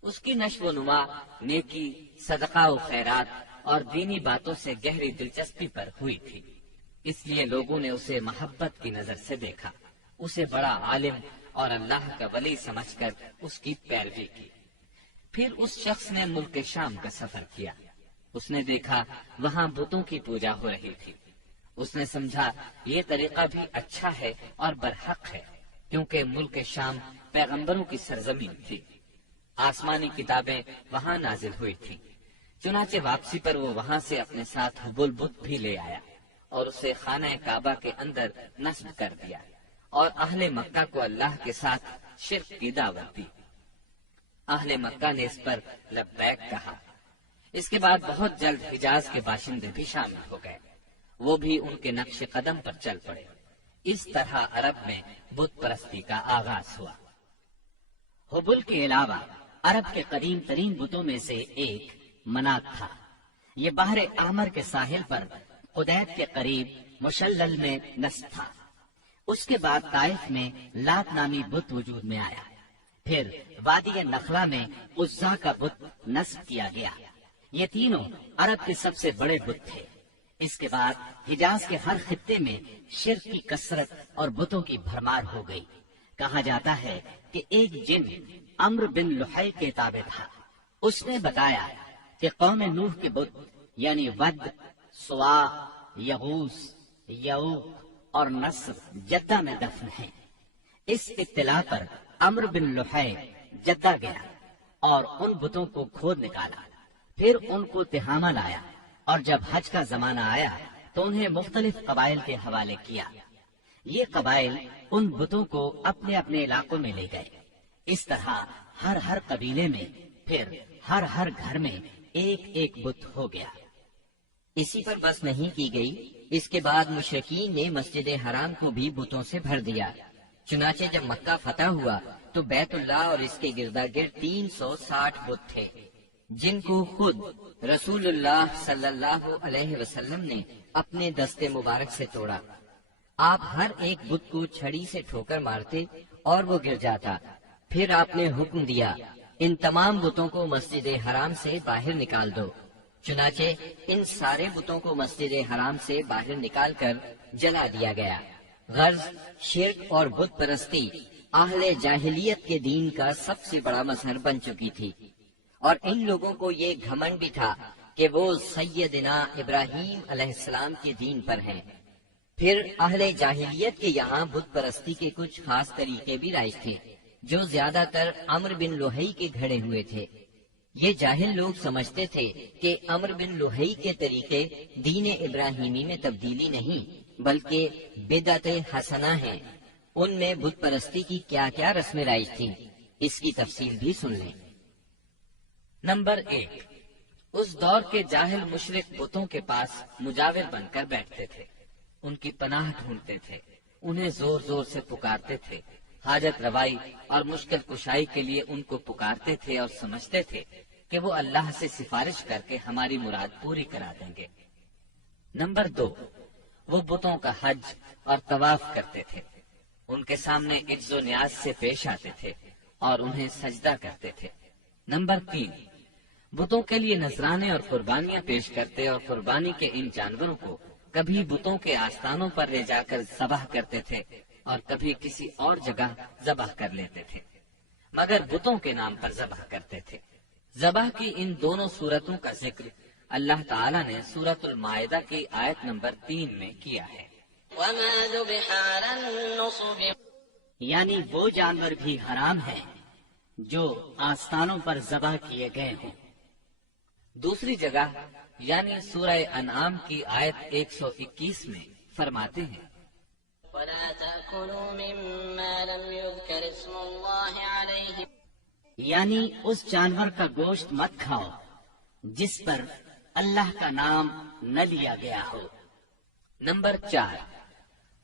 اس کی نشو و نما نیکی، صدقہ و خیرات اور دینی باتوں سے گہری دلچسپی پر ہوئی تھی، اس لیے لوگوں نے اسے محبت کی نظر سے دیکھا، اسے بڑا عالم اور اللہ کا ولی سمجھ کر اس کی پیروی کی۔ پھر اس شخص نے ملک شام کا سفر کیا۔ اس نے دیکھا وہاں بتوں کی پوجا ہو رہی تھی۔ اس نے سمجھا یہ طریقہ بھی اچھا ہے اور برحق ہے، کیونکہ ملک شام پیغمبروں کی سرزمین تھی، آسمانی کتابیں وہاں نازل ہوئی تھی۔ چنانچہ واپسی پر وہ وہاں سے اپنے ساتھ حبل بت بھی لے آیا اور اسے خانہ کعبہ کے اندر نصب کر دیا، اور اہل مکہ کو اللہ کے ساتھ شرک کی دعوت دی۔ اہل مکہ نے اس پر لبیک کہا۔ اس کے بعد بہت جلد حجاز کے باشندے بھی شامل ہو گئے، وہ بھی ان کے نقش قدم پر چل پڑے۔ اس طرح عرب میں بت پرستی کا آغاز ہوا۔ حبل کے علاوہ عرب کے قدیم ترین بتوں میں سے ایک منات تھا۔ یہ بحر احمر کے ساحل پر قدیت کے قریب مشلل میں نصب تھا۔ اس کے بعد طائف میں لات نامی بت وجود میں آیا، پھر وادی نخلا میں عزا کا بت نصب کیا گیا۔ یہ تینوں عرب کے سب سے بڑے بت تھے۔ اس کے بعد حجاز کے ہر خطے میں شرک کی کثرت اور بتوں کی بھرمار ہو گئی۔ کہا جاتا ہے کہ ایک جن عمرو بن لحی کے تابع تھا، اس نے بتایا کہ قوم نوح کے بت یعنی ود، سوا، یغوث، یعوق اور نصر جدہ میں دفن ہیں۔ اس اطلاع پر عمرو بن لحی جدہ گیا اور ان بتوں کو کھود نکالا، پھر ان کو تہامہ لایا، اور جب حج کا زمانہ آیا تو انہیں مختلف قبائل کے حوالے کیا۔ یہ قبائل ان بتوں کو اپنے اپنے علاقوں میں لے گئے۔ اس طرح ہر قبیلے میں، پھر ہر گھر میں ایک ایک بت ہو گیا۔ اسی پر بس نہیں کی گئی، اس کے بعد مشرکین نے مسجد حرام کو بھی بتوں سے بھر دیا۔ چنانچہ جب مکہ فتح ہوا تو بیت اللہ اور اس کے گردا گرد 360 بت تھے، جن کو خود رسول اللہ صلی اللہ علیہ وسلم نے اپنے دستے مبارک سے توڑا۔ آپ ہر ایک بت کو چھڑی سے ٹھوکر مارتے اور وہ گر جاتا۔ پھر آپ نے حکم دیا، ان تمام بتوں کو مسجد حرام سے باہر نکال دو۔ چنانچہ ان سارے بتوں کو مسجد حرام سے باہر نکال کر جلا دیا گیا۔ غرض شرک اور بت پرستی اہل جاہلیت کے دین کا سب سے بڑا مظہر بن چکی تھی، اور ان لوگوں کو یہ گھمنڈ بھی تھا کہ وہ سیدنا ابراہیم علیہ السلام کے دین پر ہیں۔ پھر اہل جاہلیت کے یہاں بت پرستی کے کچھ خاص طریقے بھی رائج تھے، جو زیادہ تر عمرو بن لوہی کے گھڑے ہوئے تھے۔ یہ جاہل لوگ سمجھتے تھے کہ عمرو بن لوہی کے طریقے دین ابراہیمی میں تبدیلی نہیں بلکہ بدعت حسنہ ہیں۔ ان میں بت پرستی کی کیا کیا رسمیں رائج تھیں، اس کی تفصیل بھی سن لیں۔ نمبر 1، اس دور کے جاہل مشرک بتوں کے پاس مجاور بن کر بیٹھتے تھے، ان کی پناہ ڈھونڈتے تھے، انہیں زور زور سے پکارتے تھے، حاجت روائی اور مشکل کشائی کے لیے ان کو پکارتے تھے اور سمجھتے تھے کہ وہ اللہ سے سفارش کر کے ہماری مراد پوری کرا دیں گے۔ نمبر 2، وہ بتوں کا حج اور طواف کرتے تھے، ان کے سامنے عجز و نیاز سے پیش آتے تھے اور انہیں سجدہ کرتے تھے۔ نمبر 3، بتوں کے لیے نذرانے اور قربانیاں پیش کرتے اور قربانی کے ان جانوروں کو کبھی بتوں کے آستانوں پر لے جا کر ذبح کرتے تھے اور کبھی کسی اور جگہ ذبح کر لیتے تھے، مگر بتوں کے نام پر ذبح کرتے تھے۔ ذبح کی ان دونوں صورتوں کا ذکر اللہ تعالیٰ نے سورۃ المائدہ کی آیت نمبر 3 میں کیا ہے۔ وما ذبح على النصب یعنی وہ جانور بھی حرام ہیں جو آستانوں پر ذبح کیے گئے ہوں۔ دوسری جگہ یعنی سورہ انعام کی آیت 121 میں فرماتے ہیں، ولا تأكلوا مما لم يذكر اسم الله عليه یعنی اس جانور کا گوشت مت کھاؤ جس پر اللہ کا نام نہ لیا گیا ہو۔ نمبر 4،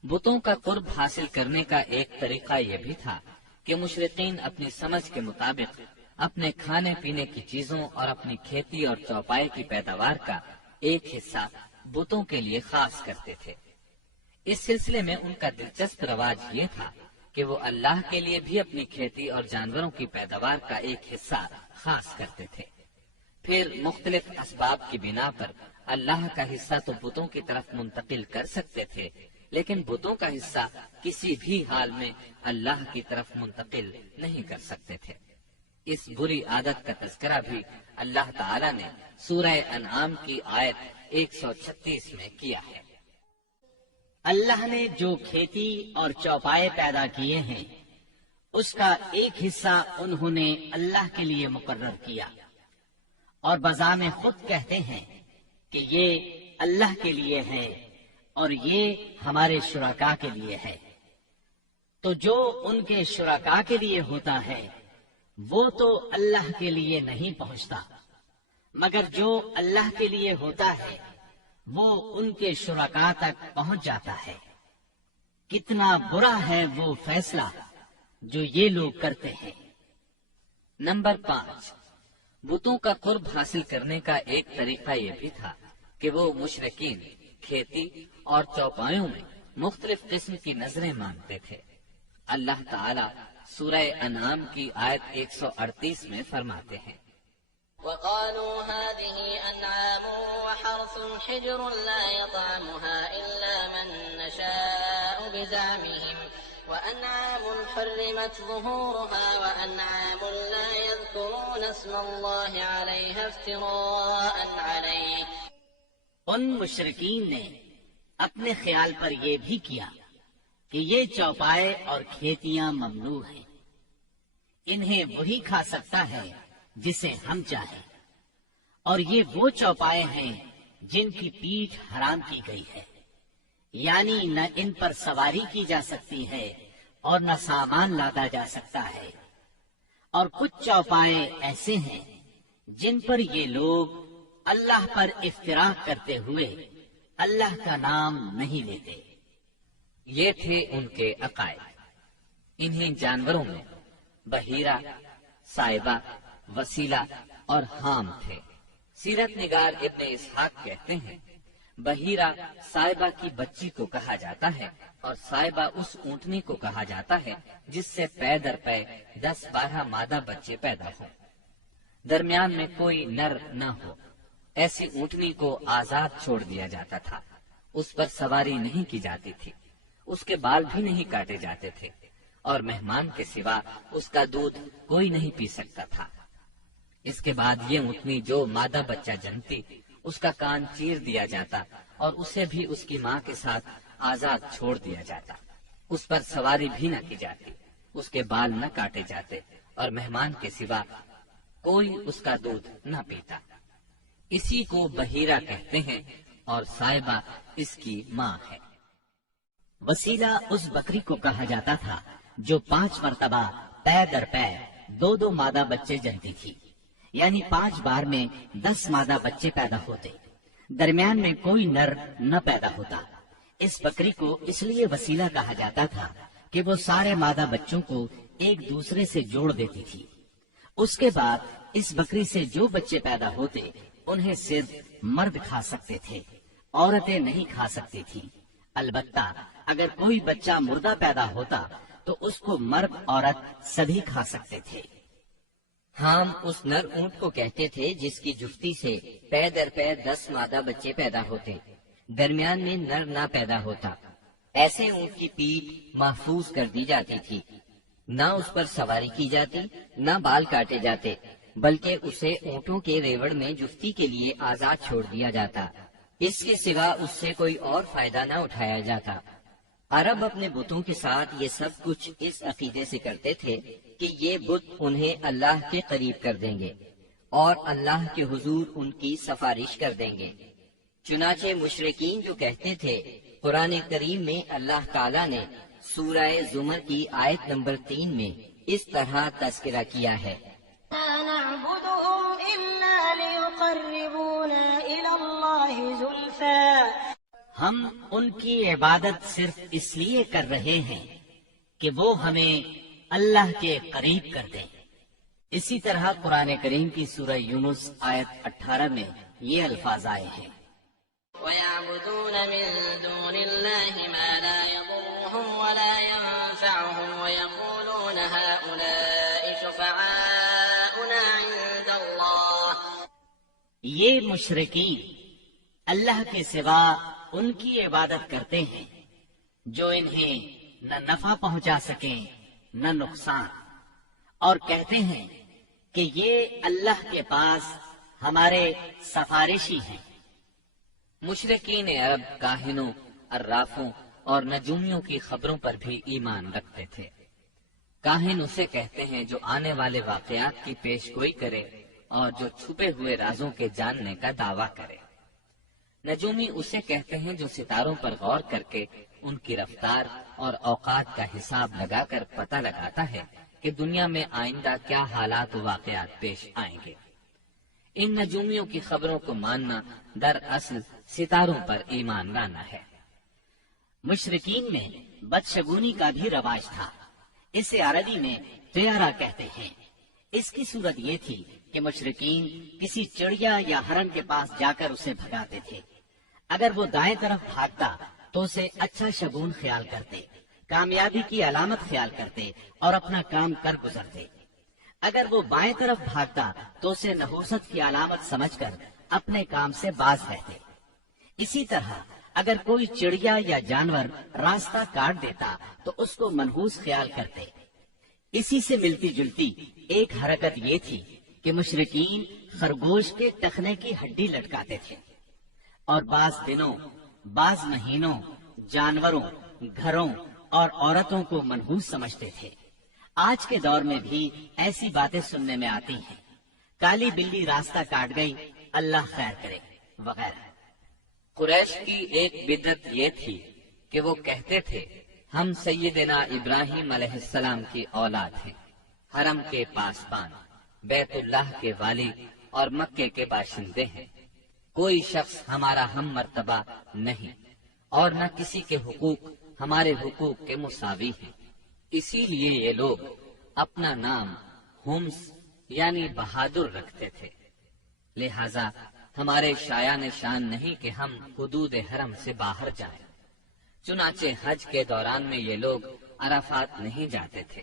بتوں کا قرب حاصل کرنے کا ایک طریقہ یہ بھی تھا کہ مشرقین اپنی سمجھ کے مطابق اپنے کھانے پینے کی چیزوں اور اپنی کھیتی اور چوپائے کی پیداوار کا ایک حصہ بتوں کے لیے خاص کرتے تھے۔ اس سلسلے میں ان کا دلچسپ رواج یہ تھا کہ وہ اللہ کے لیے بھی اپنی کھیتی اور جانوروں کی پیداوار کا ایک حصہ خاص کرتے تھے۔ پھر مختلف اسباب کی بنا پر اللہ کا حصہ تو بتوں کی طرف منتقل کر سکتے تھے، لیکن بتوں کا حصہ کسی بھی حال میں اللہ کی طرف منتقل نہیں کر سکتے تھے۔ اس بری عادت کا تذکرہ بھی اللہ تعالیٰ نے سورہ انعام کی آیت 136 میں کیا ہے۔ اللہ نے جو کھیتی اور چوپائے پیدا کیے ہیں اس کا ایک حصہ انہوں نے اللہ کے لیے مقرر کیا اور بذام خود کہتے ہیں کہ یہ اللہ کے لیے ہے اور یہ ہمارے شرکاء کے لیے ہے۔ تو جو ان کے شرکاء کے لیے ہوتا ہے وہ تو اللہ کے لیے نہیں پہنچتا، مگر جو اللہ کے لیے ہوتا ہے وہ ان کے شرکاء تک پہنچ جاتا ہے۔ کتنا برا ہے وہ فیصلہ جو یہ لوگ کرتے ہیں۔ نمبر 5، بتوں کا قرب حاصل کرنے کا ایک طریقہ یہ بھی تھا کہ وہ مشرکین کھیتی اور چوپایوں میں مختلف قسم کی نظریں مانگتے تھے۔ اللہ تعالیٰ سورہ انعام کی آیت 138 میں فرماتے ہیں، وقالوا هذه أنعام وحرث حجر لا يطعمها إلا من نشاء بزعمهم وأنعام حرمت ظهورها وأنعام لا يذكرون اسم الله عليها افتراء عليه۔ ان مشرکین نے اپنے خیال پر یہ بھی کیا کہ یہ چوپائے اور کھیتیاں ممنوع ہیں، انہیں وہی کھا سکتا ہے جسے ہم چاہیں، اور یہ وہ چوپائے ہیں جن کی پیٹھ حرام کی گئی ہے، یعنی نہ ان پر سواری کی جا سکتی ہے اور نہ سامان لادا جا سکتا ہے، اور کچھ چوپائے ایسے ہیں جن پر یہ لوگ اللہ پر افتراق کرتے ہوئے اللہ کا نام نہیں لیتے۔ یہ تھے ان کے عقائد۔ انہیں جانوروں میں بحیرہ، صائبہ، وسیلہ اور حام تھے۔ سیرت نگار ابن اسحاق کہتے ہیں بحیرہ صائبہ کی بچی کو کہا جاتا ہے اور صائبہ اس اونٹنی کو کہا جاتا ہے جس سے پے در پے 10-12 مادہ بچے پیدا ہوں، درمیان میں کوئی نر نہ ہو۔ ایسی اونٹنی کو آزاد چھوڑ دیا جاتا تھا، اس پر سواری نہیں کی جاتی تھی، اس کے بال بھی نہیں کاٹے جاتے تھے اور مہمان کے سوا اس کا دودھ کوئی نہیں پی سکتا تھا۔ اس کے بعد یہ اونٹنی جو مادہ بچہ جنتی اس کا کان چیر دیا جاتا اور اسے بھی اس کی ماں کے ساتھ آزاد چھوڑ دیا جاتا، اس پر سواری بھی نہ کی جاتی، اس کے بال نہ کاٹے جاتے اور مہمان کے سوا کوئی اس کا دودھ نہ پیتا۔ اسی کو بحیرہ کہتے ہیں اور صائبہ اس کی ماں ہے۔ وسیلہ اس بکری کو کہا جاتا تھا جو 5 مرتبہ پے در پے 2 مادہ بچے جنتی تھی، یعنی 5 بار میں 10 مادہ بچے پیدا ہوتے، درمیان میں کوئی نر نہ پیدا ہوتا۔ اس بکری کو اس لیے وسیلہ کہا جاتا تھا کہ وہ سارے مادہ بچوں کو ایک دوسرے سے جوڑ دیتی تھی۔ اس کے بعد اس بکری سے جو بچے پیدا ہوتے انہیں صرف مرد کھا سکتے تھے، عورتیں نہیں کھا سکتی تھیں۔ البتہ اگر کوئی بچہ مردہ پیدا ہوتا تو اس کو مرد عورت سبھی کھا سکتے تھے۔ ہم اس نر اونٹ کو کہتے تھے جس کی جفتی سے پے در پے 10 مادہ بچے پیدا ہوتے، درمیان میں نر نہ پیدا ہوتا۔ ایسے اونٹ کی پیٹھ محفوظ کر دی جاتی تھی، نہ اس پر سواری کی جاتی، نہ بال کاٹے جاتے، بلکہ اسے اونٹوں کے ریوڑ میں جفتی کے لیے آزاد چھوڑ دیا جاتا، اس کے سوا اس سے کوئی اور فائدہ نہ اٹھایا جاتا۔ عرب اپنے بتوں کے ساتھ یہ سب کچھ اس عقیدے سے کرتے تھے کہ یہ بت انہیں اللہ کے قریب کر دیں گے اور اللہ کے حضور ان کی سفارش کر دیں گے۔ چنانچہ مشرکین جو کہتے تھے، قرآن کریم میں اللہ تعالیٰ نے سورہ زمر کی آیت نمبر 3 میں اس طرح تذکرہ کیا ہے، لا نعبدهم إلا ليقربونا إلى الله زلفى۔ ہم ان کی عبادت صرف اس لیے کر رہے ہیں کہ وہ ہمیں اللہ کے قریب کر دیں۔ اسی طرح قرآن کریم کی سورہ یونس آیت 18 میں یہ الفاظ آئے ہیں، وَيَعْبُدُونَ مِن دُونِ اللَّهِ مَا لَا يَضُرُّهُمْ وَلَا يَنفَعُهُمْ وَيَقُولُونَ هَؤُلَاءِ شُفَعَاؤُنَا عِندَ اللَّهِ۔ یہ مشرکین اللہ کے سوا ان کی عبادت کرتے ہیں جو انہیں نہ نفع پہنچا سکیں نہ نقصان، اور کہتے ہیں کہ یہ اللہ کے پاس ہمارے سفارشی ہیں۔ مشرکین عرب کاہنوں، عرافوں اور نجومیوں کی خبروں پر بھی ایمان رکھتے تھے۔ کاہن اسے کہتے ہیں جو آنے والے واقعات کی پیش گوئی کرے اور جو چھپے ہوئے رازوں کے جاننے کا دعویٰ کرے۔ نجومی اسے کہتے ہیں جو ستاروں پر غور کر کے ان کی رفتار اور اوقات کا حساب لگا کر پتہ لگاتا ہے کہ دنیا میں آئندہ کیا حالات و واقعات پیش آئیں گے۔ ان نجومیوں کی خبروں کو ماننا دراصل ستاروں پر ایمان لانا ہے۔ مشرکین میں بدشگونی کا بھی رواج تھا، اسے عربی میں طیارہ کہتے ہیں۔ اس کی صورت یہ تھی کہ مشرکین کسی چڑیا یا ہرن کے پاس جا کر اسے بھگاتے تھے۔ اگر وہ دائیں طرف بھاگتا تو اسے اچھا شگون خیال کرتے، کامیابی کی علامت خیال کرتے اور اپنا کام کر گزرتے۔ اگر وہ بائیں طرف بھاگتا تو اسے نحوست کی علامت سمجھ کر اپنے کام سے باز رہتے۔ اسی طرح اگر کوئی چڑیا یا جانور راستہ کاٹ دیتا تو اس کو منحوس خیال کرتے۔ اسی سے ملتی جلتی ایک حرکت یہ تھی کہ مشرکین خرگوش کے ٹخنے کی ہڈی لٹکاتے تھے اور بعض دنوں، بعض مہینوں، جانوروں، گھروں اور عورتوں کو منحوس سمجھتے تھے۔ آج کے دور میں بھی ایسی باتیں سننے میں آتی ہیں، کالی بلی راستہ کاٹ گئی، اللہ خیر کرے وغیرہ۔ قریش کی ایک بدعت یہ تھی کہ وہ کہتے تھے ہم سیدنا ابراہیم علیہ السلام کی اولاد ہیں، حرم کے پاسبان، بیت اللہ کے والی اور مکے کے باشندے ہیں۔ کوئی شخص ہمارا ہم مرتبہ نہیں اور نہ کسی کے حقوق ہمارے حقوق کے مساوی ہیں، اسی لیے یہ لوگ اپنا نام ہمس یعنی بہادر رکھتے تھے، لہذا ہمارے شایان شان نہیں کہ ہم حدود حرم سے باہر جائیں۔ چنانچہ حج کے دوران میں یہ لوگ عرفات نہیں جاتے تھے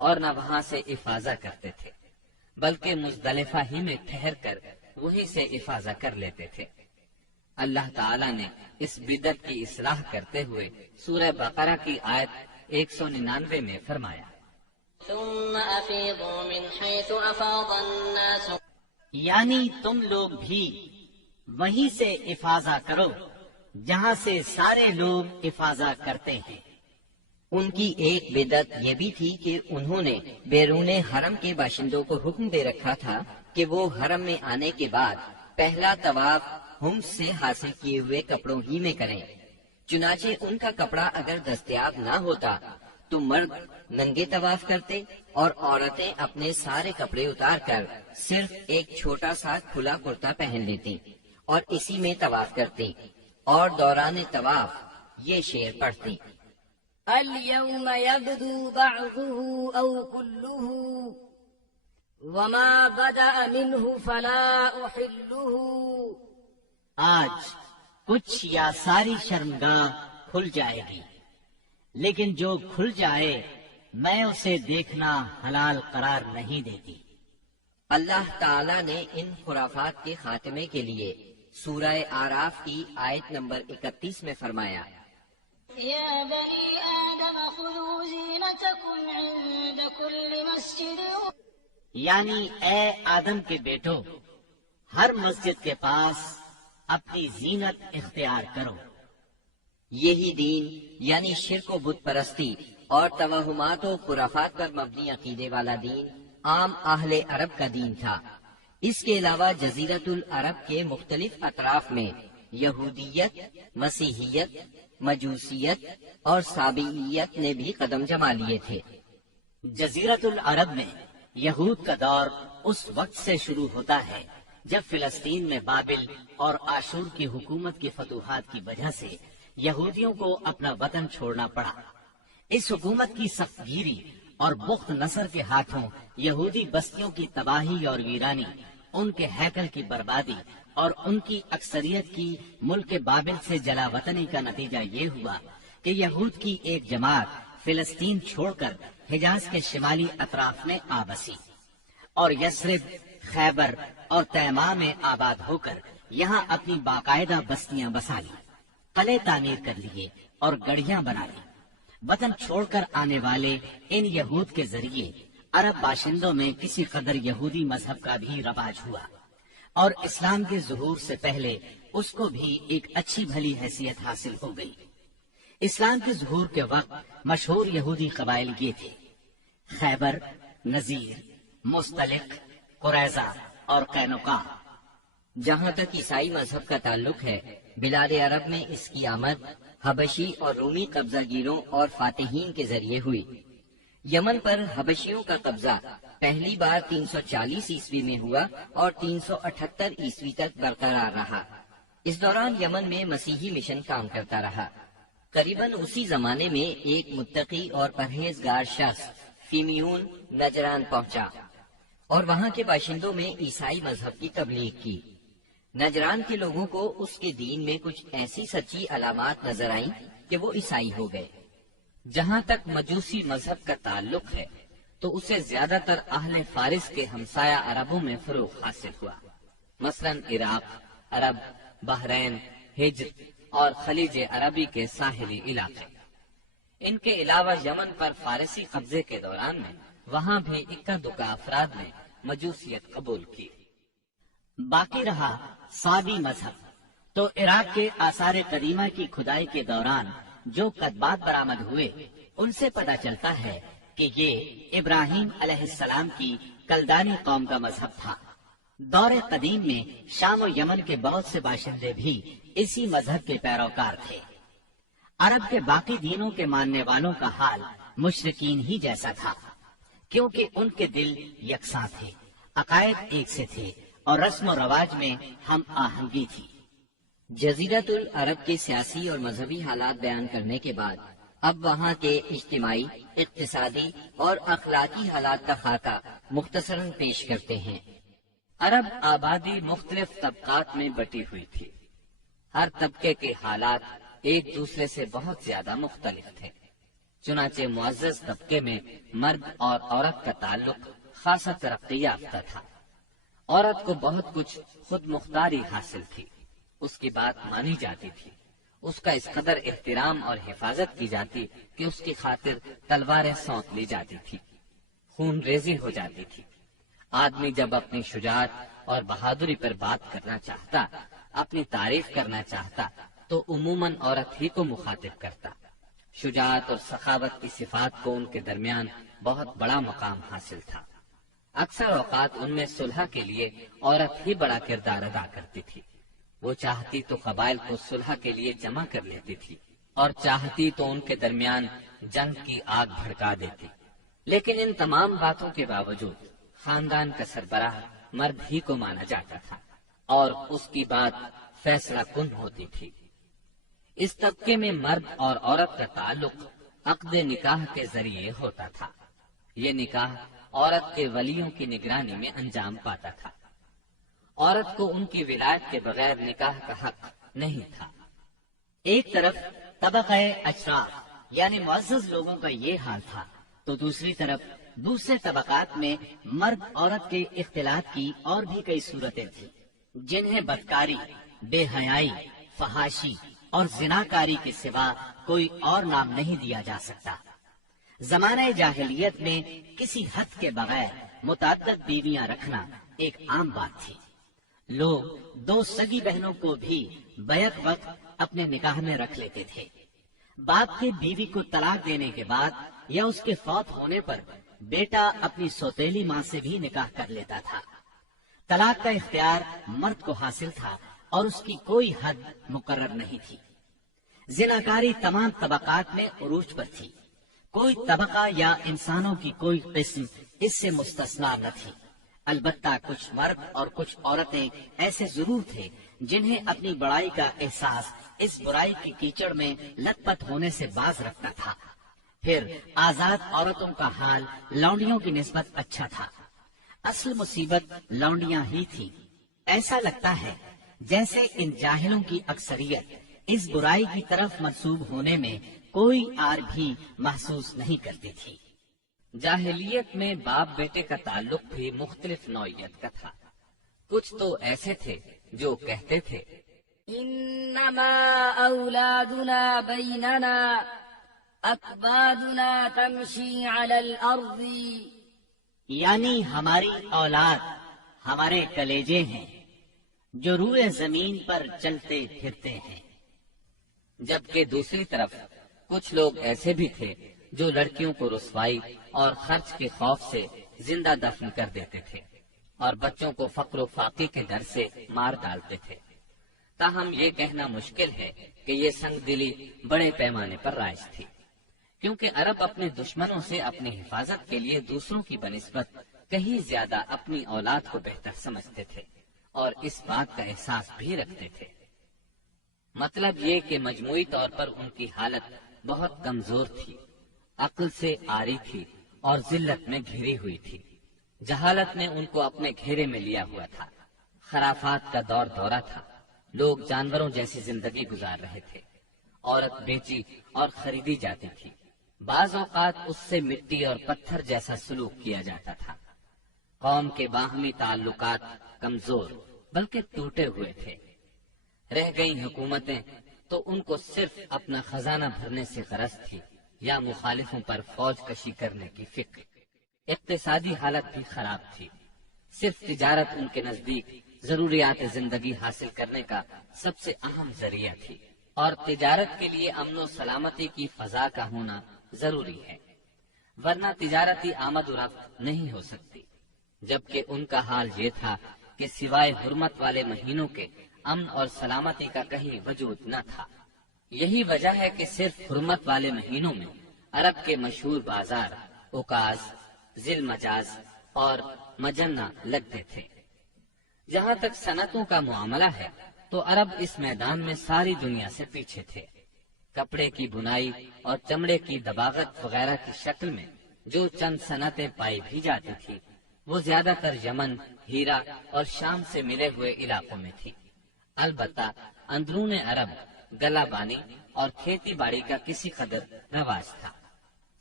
اور نہ وہاں سے افاضہ کرتے تھے، بلکہ مزدلفہ ہی میں ٹھہر کر وہیں سے افاضہ کر لیتے تھے۔ اللہ تعالیٰ نے اس بدعت کی اصلاح کرتے ہوئے سورہ بقرہ کی آیت 199 میں فرمایا، ثم أفيضوا من حيث أفاض الناس یعنی تم لوگ بھی وہیں سے افاضہ کرو جہاں سے سارے لوگ افاضہ کرتے ہیں۔ ان کی ایک بدعت یہ بھی تھی کہ انہوں نے بیرون حرم کے باشندوں کو حکم دے رکھا تھا کہ وہ حرم میں آنے کے بعد پہلا طواف ہمس سے حاصل کیے ہوئے کپڑوں ہی میں کریں۔ چنانچہ ان کا کپڑا اگر دستیاب نہ ہوتا تو مرد ننگے طواف کرتے اور عورتیں اپنے سارے کپڑے اتار کر صرف ایک چھوٹا سا کھلا کرتا پہن لیتی اور اسی میں طواف کرتی اور دوران طواف یہ شعر پڑھتی، اليوم يبدو بعضه أو كله وما بدأ منه فلا أحله۔ آج کچھ یا ساری شرمگاہ کھل جائے گی، لیکن جو کھل جائے میں اسے دیکھنا حلال قرار نہیں دیتی۔ اللہ تعالیٰ نے ان خرافات کے خاتمے کے لیے سورہ آراف کی آیت نمبر 31 میں فرمایا، يا بني آدم خذوا زينتكم عند كل مسجد یعنی اے آدم کے بیٹو، ہر مسجد کے پاس اپنی زینت اختیار کرو۔ یہی دین یعنی شرک و بت پرستی اور توہمات و خرافات پر مبنی عقیدے والا دین عام اہل عرب کا دین تھا۔ اس کے علاوہ جزیرت العرب کے مختلف اطراف میں یہودیت، مسیحیت، مجوسیت اور سابعیت نے بھی قدم جما لیے تھے۔ جزیرت العرب میں یہود کا دور اس وقت سے شروع ہوتا ہے جب فلسطین میں بابل اور آشور کی حکومت کی فتوحات کی وجہ سے یہودیوں کو اپنا وطن چھوڑنا پڑا۔ اس حکومت کی سخت گیری اور بخت نصر کے ہاتھوں یہودی بستیوں کی تباہی اور ویرانی، ان کے ہیکل کی بربادی اور ان کی اکثریت کی ملک بابل سے جلا وطنی کا نتیجہ یہ ہوا کہ یہود کی ایک جماعت فلسطین چھوڑ کر حجاز کے شمالی اطراف میں آ بسی اور یثرب، خیبر اور تیماء میں آباد ہو کر یہاں اپنی باقاعدہ بستیاں بسا لی، قلعے تعمیر کر لیے اور گڑھیاں بنا لی۔ وطن چھوڑ کر آنے والے ان یہود کے ذریعے عرب باشندوں میں کسی قدر یہودی مذہب کا بھی رواج ہوا اور اسلام کے ظہور سے پہلے اس کو بھی ایک اچھی بھلی حیثیت حاصل ہو گئی۔ اسلام کے ظہور کے وقت مشہور یہودی قبائل یہ تھے: خیبر، نذیر، مستلق، قریظہ اور قینقاع۔ جہاں تک عیسائی مذہب کا تعلق ہے، بلاد عرب میں اس کی آمد حبشی اور رومی قبضہ گیروں اور فاتحین کے ذریعے ہوئی۔ یمن پر حبشیوں کا قبضہ پہلی بار 340 عیسوی میں ہوا اور 378 عیسوی تک برقرار رہا۔ اس دوران یمن میں مسیحی مشن کام کرتا رہا۔ قریباً اسی زمانے میں ایک متقی اور پرہیزگار شخص فیمیون نجران پہنچا اور وہاں کے باشندوں میں عیسائی مذہب کی تبلیغ کی۔ نجران کے لوگوں کو اس کے دین میں کچھ ایسی سچی علامات نظر آئیں کہ وہ عیسائی ہو گئے۔ جہاں تک مجوسی مذہب کا تعلق ہے تو اسے زیادہ تر اہل فارس کے ہمسایہ عربوں میں فروغ حاصل ہوا، مثلا عراق، عرب، بحرین، ہجر اور خلیج عربی کے ساحلی علاقے۔ ان کے علاوہ یمن پر فارسی قبضے کے دوران میں وہاں بھی اکا دکا افراد نے مجوسیت قبول کی۔ باقی رہا صابی مذہب، تو عراق کے آثار قدیمہ کی کھدائی کے دوران جو کتبات برآمد ہوئے ان سے پتہ چلتا ہے کہ یہ ابراہیم علیہ السلام کی کلدانی قوم کا مذہب تھا۔ دور قدیم میں شام و یمن کے بہت سے باشندے بھی اسی مذہب کے پیروکار تھے۔ عرب کے باقی دینوں کے ماننے والوں کا حال مشرکین ہی جیسا تھا، کیونکہ ان کے دل یکساں تھے، عقائد ایک سے تھے اور رسم و رواج میں ہم آہنگی تھی۔ جزیرت العرب کے سیاسی اور مذہبی حالات بیان کرنے کے بعد اب وہاں کے اجتماعی، اقتصادی اور اخلاقی حالات کا خاکہ مختصراً پیش کرتے ہیں۔ عرب آبادی مختلف طبقات میں بٹی ہوئی تھی۔ ہر طبقے کے حالات ایک دوسرے سے بہت زیادہ مختلف تھے۔ چنانچہ معزز طبقے میں مرد اور عورت کا تعلق خاصا ترقی یافتہ تھا۔ عورت کو بہت کچھ خود مختاری حاصل تھی، اس کی بات مانی جاتی تھی، اس کا اس قدر احترام اور حفاظت کی جاتی کہ اس کی خاطر تلواریں سونپ لی جاتی تھی، خون ریزی ہو جاتی تھی۔ آدمی جب اپنی شجاعت اور بہادری پر بات کرنا چاہتا، اپنی تعریف کرنا چاہتا، تو عموماً عورت ہی کو مخاطب کرتا۔ شجاعت اور سخاوت کی صفات کو ان کے درمیان بہت بڑا مقام حاصل تھا۔ اکثر اوقات ان میں صلح کے لیے عورت ہی بڑا کردار ادا کرتی تھی۔ وہ چاہتی تو قبائل کو صلح کے لیے جمع کر لیتی تھی، اور چاہتی تو ان کے درمیان جنگ کی آگ بھڑکا دیتی۔ لیکن ان تمام باتوں کے باوجود خاندان کا سربراہ مرد ہی کو مانا جاتا تھا، اور اس کی بات فیصلہ کن ہوتی تھی۔ اس طبقے میں مرد اور عورت کا تعلق عقد نکاح کے ذریعے ہوتا تھا۔ یہ نکاح عورت کے ولیوں کی نگرانی میں انجام پاتا تھا۔ عورت کو ان کی ولایت کے بغیر نکاح کا حق نہیں تھا۔ ایک طرف طبقہ اشراف یعنی معزز لوگوں کا یہ حال تھا، تو دوسری طرف دوسرے طبقات میں مرد عورت کے اختلاط کی اور بھی کئی صورتیں تھیں، جنہیں بدکاری، بے حیائی، فحاشی اور زناکاری کے سوا کوئی اور نام نہیں دیا جا سکتا۔ زمانہ جاہلیت میں کسی حد کے بغیر متعدد بیویاں رکھنا ایک عام بات تھی۔ لوگ دو سگی بہنوں کو بھی بیک وقت اپنے نکاح میں رکھ لیتے تھے۔ باپ کے بیوی کو طلاق دینے کے بعد یا اس کے فوت ہونے پر بیٹا اپنی سوتیلی ماں سے بھی نکاح کر لیتا تھا۔ طلاق کا اختیار مرد کو حاصل تھا اور اس کی کوئی حد مقرر نہیں تھی۔ زناکاری تمام طبقات میں عروج پر تھی، کوئی طبقہ یا انسانوں کی کوئی قسم اس سے مستثنا نہ تھی۔ البتہ کچھ مرد اور کچھ عورتیں ایسے ضرور تھے جنہیں اپنی بڑائی کا احساس اس برائی کی کیچڑ میں لت پت ہونے سے باز رکھتا تھا۔ پھر آزاد عورتوں کا حال لونڈیوں کی نسبت اچھا تھا۔ اصل مصیبت لونڈیاں ہی تھی۔ ایسا لگتا ہے جیسے ان جاہلوں کی اکثریت اس برائی کی طرف منسوب ہونے میں کوئی آر بھی محسوس نہیں کرتی تھی۔ جاہلیت میں باپ بیٹے کا تعلق بھی مختلف نوعیت کا تھا۔ کچھ تو ایسے تھے جو کہتے تھے إنما أولادنا بيننا أكبادنا تمشي على الأرض یعنی ہماری اولاد ہمارے کلیجے ہیں جو روئے زمین پر چلتے پھرتے ہیں۔ جبکہ دوسری طرف کچھ لوگ ایسے بھی تھے جو لڑکیوں کو رسوائی اور خرچ کے خوف سے زندہ دفن کر دیتے تھے اور بچوں کو فقر و فاقے کے ڈر سے مار ڈالتے تھے۔ تاہم یہ کہنا مشکل ہے کہ یہ سنگ دلی بڑے پیمانے پر رائج تھی، کیونکہ عرب اپنے دشمنوں سے اپنی حفاظت کے لیے دوسروں کی بنسبت کہیں زیادہ اپنی اولاد کو بہتر سمجھتے تھے اور اس بات کا احساس بھی رکھتے تھے۔ مطلب یہ کہ مجموعی طور پر ان کی حالت بہت کمزور تھی، عقل سے عاری تھی اور ذلت میں گھری ہوئی تھی۔ جہالت نے ان کو اپنے گھیرے میں لیا ہوا تھا۔ خرافات کا دور دورہ تھا، لوگ جانوروں جیسی زندگی گزار رہے تھے۔ عورت بیچی اور خریدی جاتی تھی، بعض اوقات اس سے مٹی اور پتھر جیسا سلوک کیا جاتا تھا۔ قوم کے باہمی تعلقات کمزور بلکہ ٹوٹے ہوئے تھے۔ رہ گئی حکومتیں تو ان کو صرف اپنا خزانہ بھرنے سے غرض تھی یا مخالفوں پر فوج کشی کرنے کی فکر۔ اقتصادی حالت بھی خراب تھی، صرف تجارت ان کے نزدیک ضروریات زندگی حاصل کرنے کا سب سے اہم ذریعہ تھی، اور تجارت کے لیے امن و سلامتی کی فضا کا ہونا ضروری ہے، ورنہ تجارتی آمد و رفت نہیں ہو سکتی۔ جبکہ ان کا حال یہ تھا کہ سوائے حرمت والے مہینوں کے امن اور سلامتی کا کہیں وجود نہ تھا۔ یہی وجہ ہے کہ صرف حرمت والے مہینوں میں عرب کے مشہور بازار اوکاز، ذی المجاز اور مجنہ لگتے تھے۔ جہاں تک صنعتوں کا معاملہ ہے تو عرب اس میدان میں ساری دنیا سے پیچھے تھے۔ کپڑے کی بنائی اور چمڑے کی دباغت وغیرہ کی شکل میں جو چند صنعتیں پائی بھی جاتی تھی وہ زیادہ تر یمن، ہیرا اور شام سے ملے ہوئے علاقوں میں تھی۔ البتہ اندرون عرب گلا بانی اور کھیتی باڑی کا کسی قدر رواج تھا۔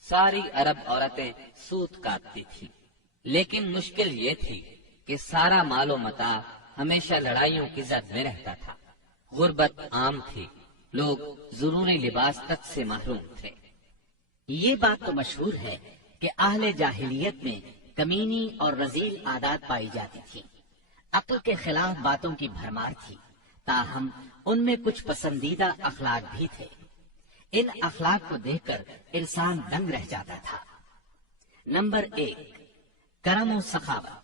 ساری عرب عورتیں سوت کاٹتی تھی، لیکن مشکل یہ تھی کہ سارا مال و متاع ہمیشہ لڑائیوں کی زد میں رہتا تھا۔ غربت عام تھی، لوگ ضروری لباس تک سے محروم تھے۔ یہ بات تو مشہور ہے کہ اہل جاہلیت میں کمینی اور رذیل عادات پائی جاتی تھی، عقل کے خلاف باتوں کی بھرمار تھی، تاہم ان میں کچھ پسندیدہ اخلاق بھی تھے۔ ان اخلاق کو دیکھ کر انسان دنگ رہ جاتا تھا۔ نمبر 1، کرم و سخاوت۔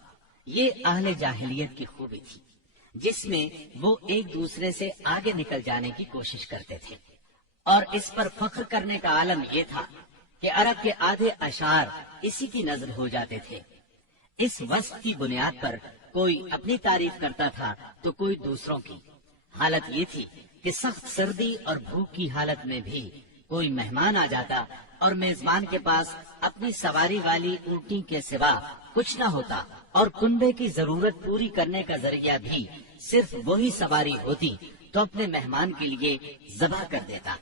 یہ اہل جاہلیت کی خوبی تھی جس میں وہ ایک دوسرے سے آگے نکل جانے کی کوشش کرتے تھے، اور اس پر فخر کرنے کا عالم یہ تھا کہ عرب کے آدھے اشعار اسی کی نظر ہو جاتے تھے۔ اس وصف کی بنیاد پر کوئی اپنی تعریف کرتا تھا تو کوئی دوسروں کی۔ حالت یہ تھی کہ سخت سردی اور بھوک کی حالت میں بھی کوئی مہمان آ جاتا اور میزبان کے پاس اپنی سواری والی اونٹی کے سوا کچھ نہ ہوتا، اور کنبے کی ضرورت پوری کرنے کا ذریعہ بھی صرف وہی سواری ہوتی تو اپنے مہمان کے لیے ذبح کر دیتا۔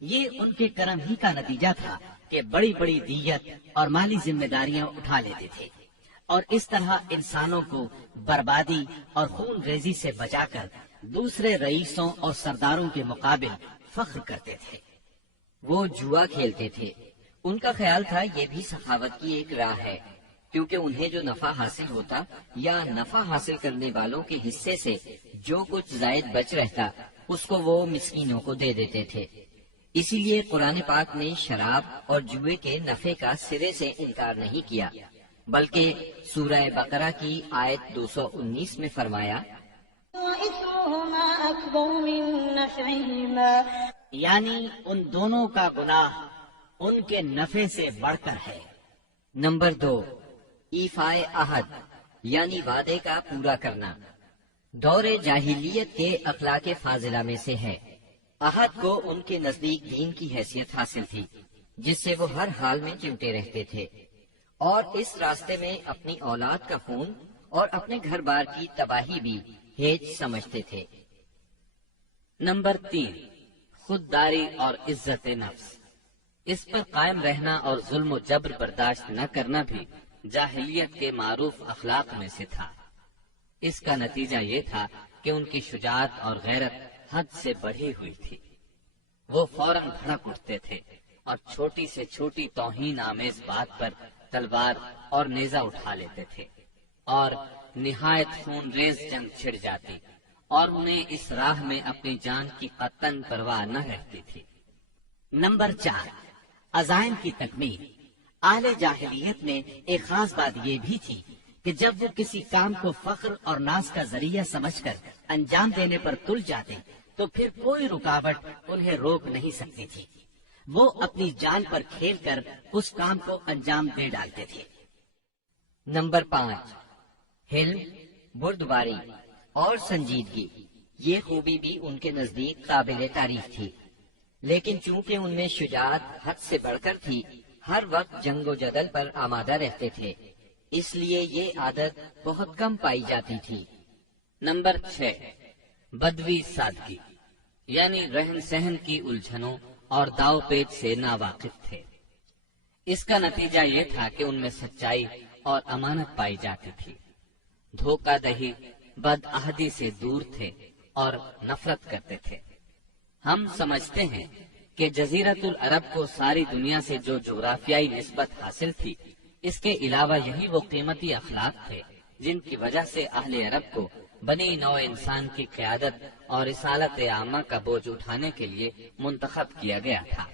یہ ان کے کرم ہی کا نتیجہ تھا کہ بڑی بڑی دیت اور مالی ذمہ داریاں اٹھا لیتے تھے، اور اس طرح انسانوں کو بربادی اور خون ریزی سے بچا کر دوسرے رئیسوں اور سرداروں کے مقابل فخر کرتے تھے۔ وہ جوا کھیلتے تھے۔ ان کا خیال تھا یہ بھی سخاوت کی ایک راہ ہے، کیونکہ انہیں جو نفع حاصل ہوتا یا نفع حاصل کرنے والوں کے حصے سے جو کچھ زائد بچ رہتا اس کو وہ مسکینوں کو دے دیتے تھے۔ اسی لیے قرآن پاک نے شراب اور جوئے کے نفع کا سرے سے انکار نہیں کیا، بلکہ سورہ بقرہ کی آیت 219 میں فرمایا، وإثمهما أكبر من نفعهما، یعنی ان دونوں کا گناہ ان کے نفع سے بڑھ کر ہے۔ نمبر 2، ایفائے عہد یعنی وعدے کا پورا کرنا، دور جاہلیت کے اخلاق فاضلہ میں سے ہے۔ عہد کو ان کے نزدیک دین کی حیثیت حاصل تھی، جس سے وہ ہر حال میں چمٹے رہتے تھے، اور اس راستے میں اپنی اولاد کا خون اور اپنے گھر بار کی تباہی بھی ہیج سمجھتے تھے۔ نمبر 3، خودداری اور عزت نفس۔ اس پر قائم رہنا اور ظلم و جبر برداشت نہ کرنا بھی جاہلیت کے معروف اخلاق میں سے تھا۔ اس کا نتیجہ یہ تھا کہ ان کی شجاعت اور غیرت حد سے بڑھی ہوئی تھی۔ وہ فوراً بھڑک اٹھتے تھے اور چھوٹی سے چھوٹی توہین آمیز بات پر تلوار اور نیزہ اٹھا لیتے تھے، اور نہایت خون ریز جنگ چھڑ جاتی اور انہیں اس راہ میں اپنی جان کی قطعاً پرواہ نہ رہتی تھی۔ نمبر 4، عزائم کی تکمیل۔ اہل جاہلیت میں ایک خاص بات یہ بھی تھی کہ جب وہ کسی کام کو فخر اور ناز کا ذریعہ سمجھ کر انجام دینے پر تل جاتے تو پھر کوئی رکاوٹ انہیں روک نہیں سکتی تھی۔ وہ اپنی جان پر کھیل کر اس کام کو انجام دے ڈالتے تھے۔ نمبر 5، حلم، بردباری اور سنجیدگی۔ یہ خوبی بھی ان کے نزدیک قابل تعریف تھی، لیکن چونکہ ان میں شجاعت حد سے بڑھ کر تھی، ہر وقت جنگ و جدل پر آمادہ رہتے تھے، اس لیے یہ عادت بہت کم پائی جاتی تھی۔ نمبر 6، بدوی سادگی، یعنی رہن سہن کی الجھنوں اور داو پیچ سے ناواقف تھے۔ اس کا نتیجہ یہ تھا کہ ان میں سچائی اور امانت پائی جاتی تھی۔ دھوکہ دہی، بد عہدی سے دور تھے اور نفرت کرتے تھے۔ ہم سمجھتے ہیں کہ جزیرت العرب کو ساری دنیا سے جو جغرافیائی نسبت حاصل تھی، اس کے علاوہ یہی وہ قیمتی اخلاق تھے جن کی وجہ سے اہل عرب کو بنی نوع انسان کی قیادت اور رسالت عامہ کا بوجھ اٹھانے کے لیے منتخب کیا گیا تھا،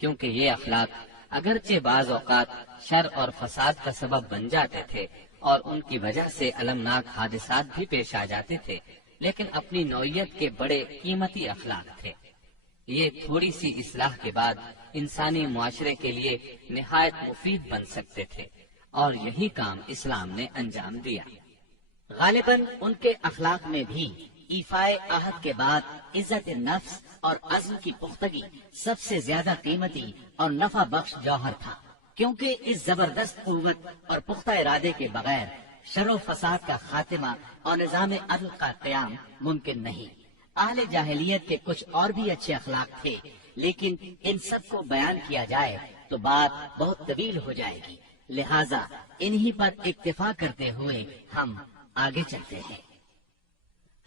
کیونکہ یہ اخلاق اگرچہ بعض اوقات شر اور فساد کا سبب بن جاتے تھے اور ان کی وجہ سے المناک حادثات بھی پیش آ جاتے تھے، لیکن اپنی نوعیت کے بڑے قیمتی اخلاق تھے۔ یہ تھوڑی سی اصلاح کے بعد انسانی معاشرے کے لیے نہایت مفید بن سکتے تھے، اور یہی کام اسلام نے انجام دیا۔ غالباً ان کے اخلاق میں بھی ایفائے عہد کے بعد عزت نفس اور عزم کی پختگی سب سے زیادہ قیمتی اور نفع بخش جوہر تھا، کیونکہ اس زبردست قوت اور پختہ ارادے کے بغیر شر و فساد کا خاتمہ اور نظام عدل کا قیام ممکن نہیں۔ اہل جاہلیت کے کچھ اور بھی اچھے اخلاق تھے، لیکن ان سب کو بیان کیا جائے تو بات بہت طویل ہو جائے گی، لہذا انہی پر اکتفا کرتے ہوئے ہم آگے چلتے ہیں۔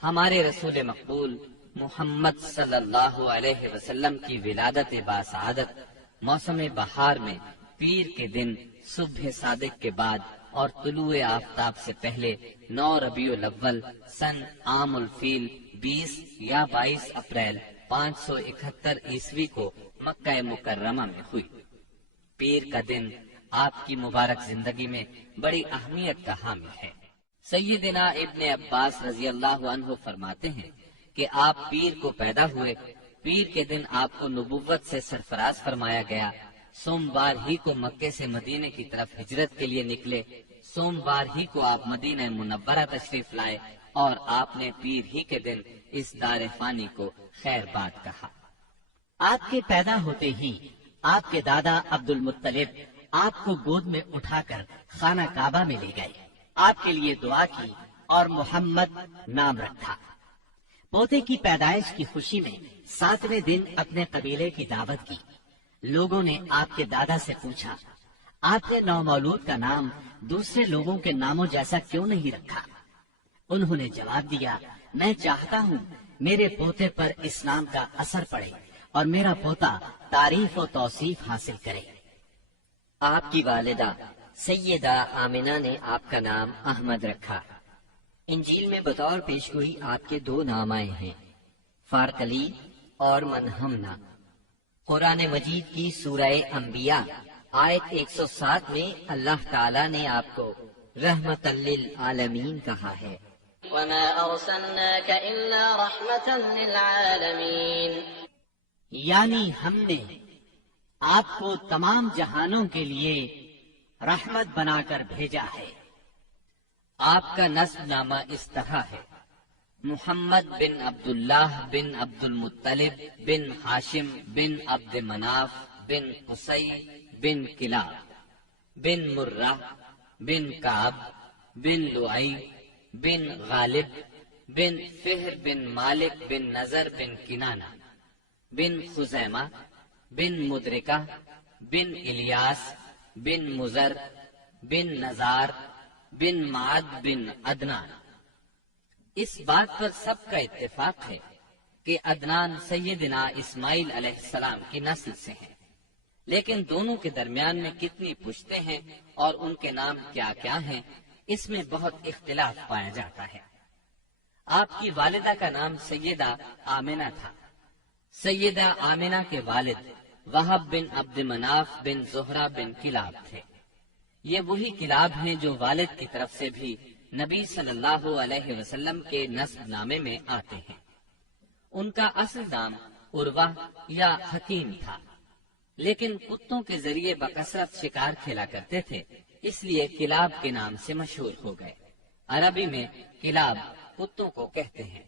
ہمارے رسول مقبول محمد صلی اللہ علیہ وسلم کی ولادت باسعادت موسم بہار میں پیر کے دن صبح صادق کے بعد اور طلوع آفتاب سے پہلے 9 ربیع الاول سن عام الفیل 20 یا 22 اپریل 571 عیسوی کو مکہ مکرمہ میں ہوئی۔ پیر کا دن آپ کی مبارک زندگی میں بڑی اہمیت کا حامل ہے۔ سیدنا ابن عباس رضی اللہ عنہ فرماتے ہیں کہ آپ پیر کو پیدا ہوئے، پیر کے دن آپ کو نبوت سے سرفراز فرمایا گیا، سوموار ہی کو مکے سے مدینے کی طرف ہجرت کے لیے نکلے، سوموار ہی کو آپ مدینہ منورہ تشریف لائے اور آپ نے پیر ہی کے دن اس دار فانی کو خیر باد کہا۔ آپ کے پیدا ہوتے ہی آپ کے دادا عبد المطلب آپ کو گود میں اٹھا کر خانہ کعبہ میں لے گئے، آپ کے لیے دعا کی اور محمد نام رکھا۔ پوتے کی پیدائش کی خوشی میں 7ویں دن اپنے قبیلے کی دعوت کی۔ لوگوں نے آپ کے دادا سے پوچھا، آپ نے نومولود کا نام دوسرے لوگوں کے ناموں جیسا کیوں نہیں رکھا؟ انہوں نے جواب دیا، میں چاہتا ہوں میرے پوتے پر اس نام کا اثر پڑے اور میرا پوتا تعریف و توصیف حاصل کرے۔ آپ کی والدہ سیدہ آمنہ نے آپ کا نام احمد رکھا۔ انجیل میں بطور پیشگوئی آپ کے 2 نام آئے ہیں، فارقلی اور منہمنا۔ قرآن مجید کی سورہ انبیاء آیت 107 میں اللہ تعالیٰ نے آپ کو رحمت للعالمین کہا ہے۔ وما أرسلناك إلا رحمة للعالمين، یعنی ہم نے آپ کو تمام جہانوں کے لیے رحمت بنا کر بھیجا ہے۔ آپ کا نسب نامہ اس طرح ہے، محمد بن عبداللہ بن عبد المطلب بن ہاشم بن عبد مناف بن قصی بن کلاب بن مرہ بن کعب بن لؤی بن غالب بن فہر بن مالک بن نظر بن کنانہ بن خزیمہ بن مدرکہ بن الیاس بن مزر بن نزار بن معد بن عدنان۔ اس بات پر سب کا اتفاق ہے کہ عدنان سیدنا اسماعیل علیہ السلام کی نسل سے ہیں، لیکن دونوں کے درمیان میں کتنی پشتیں ہیں اور ان کے نام کیا کیا ہیں، اس میں بہت اختلاف پایا جاتا ہے۔ آپ کی والدہ کا نام سیدہ آمنہ تھا۔ سیدہ آمنہ کے والد وہب بن عبد مناف بن زہرہ بن کلاب تھے۔ یہ وہی کلاب ہیں جو والد کی طرف سے بھی نبی صلی اللہ علیہ وسلم کے نسب نامے میں آتے ہیں۔ ان کا اصل نام عروہ یا حکیم تھا، لیکن کتوں کے ذریعے بکثرت شکار کھیلا کرتے تھے، اس لیے کلاب کے نام سے مشہور ہو گئے۔ عربی میں کلاب کتوں کو کہتے ہیں۔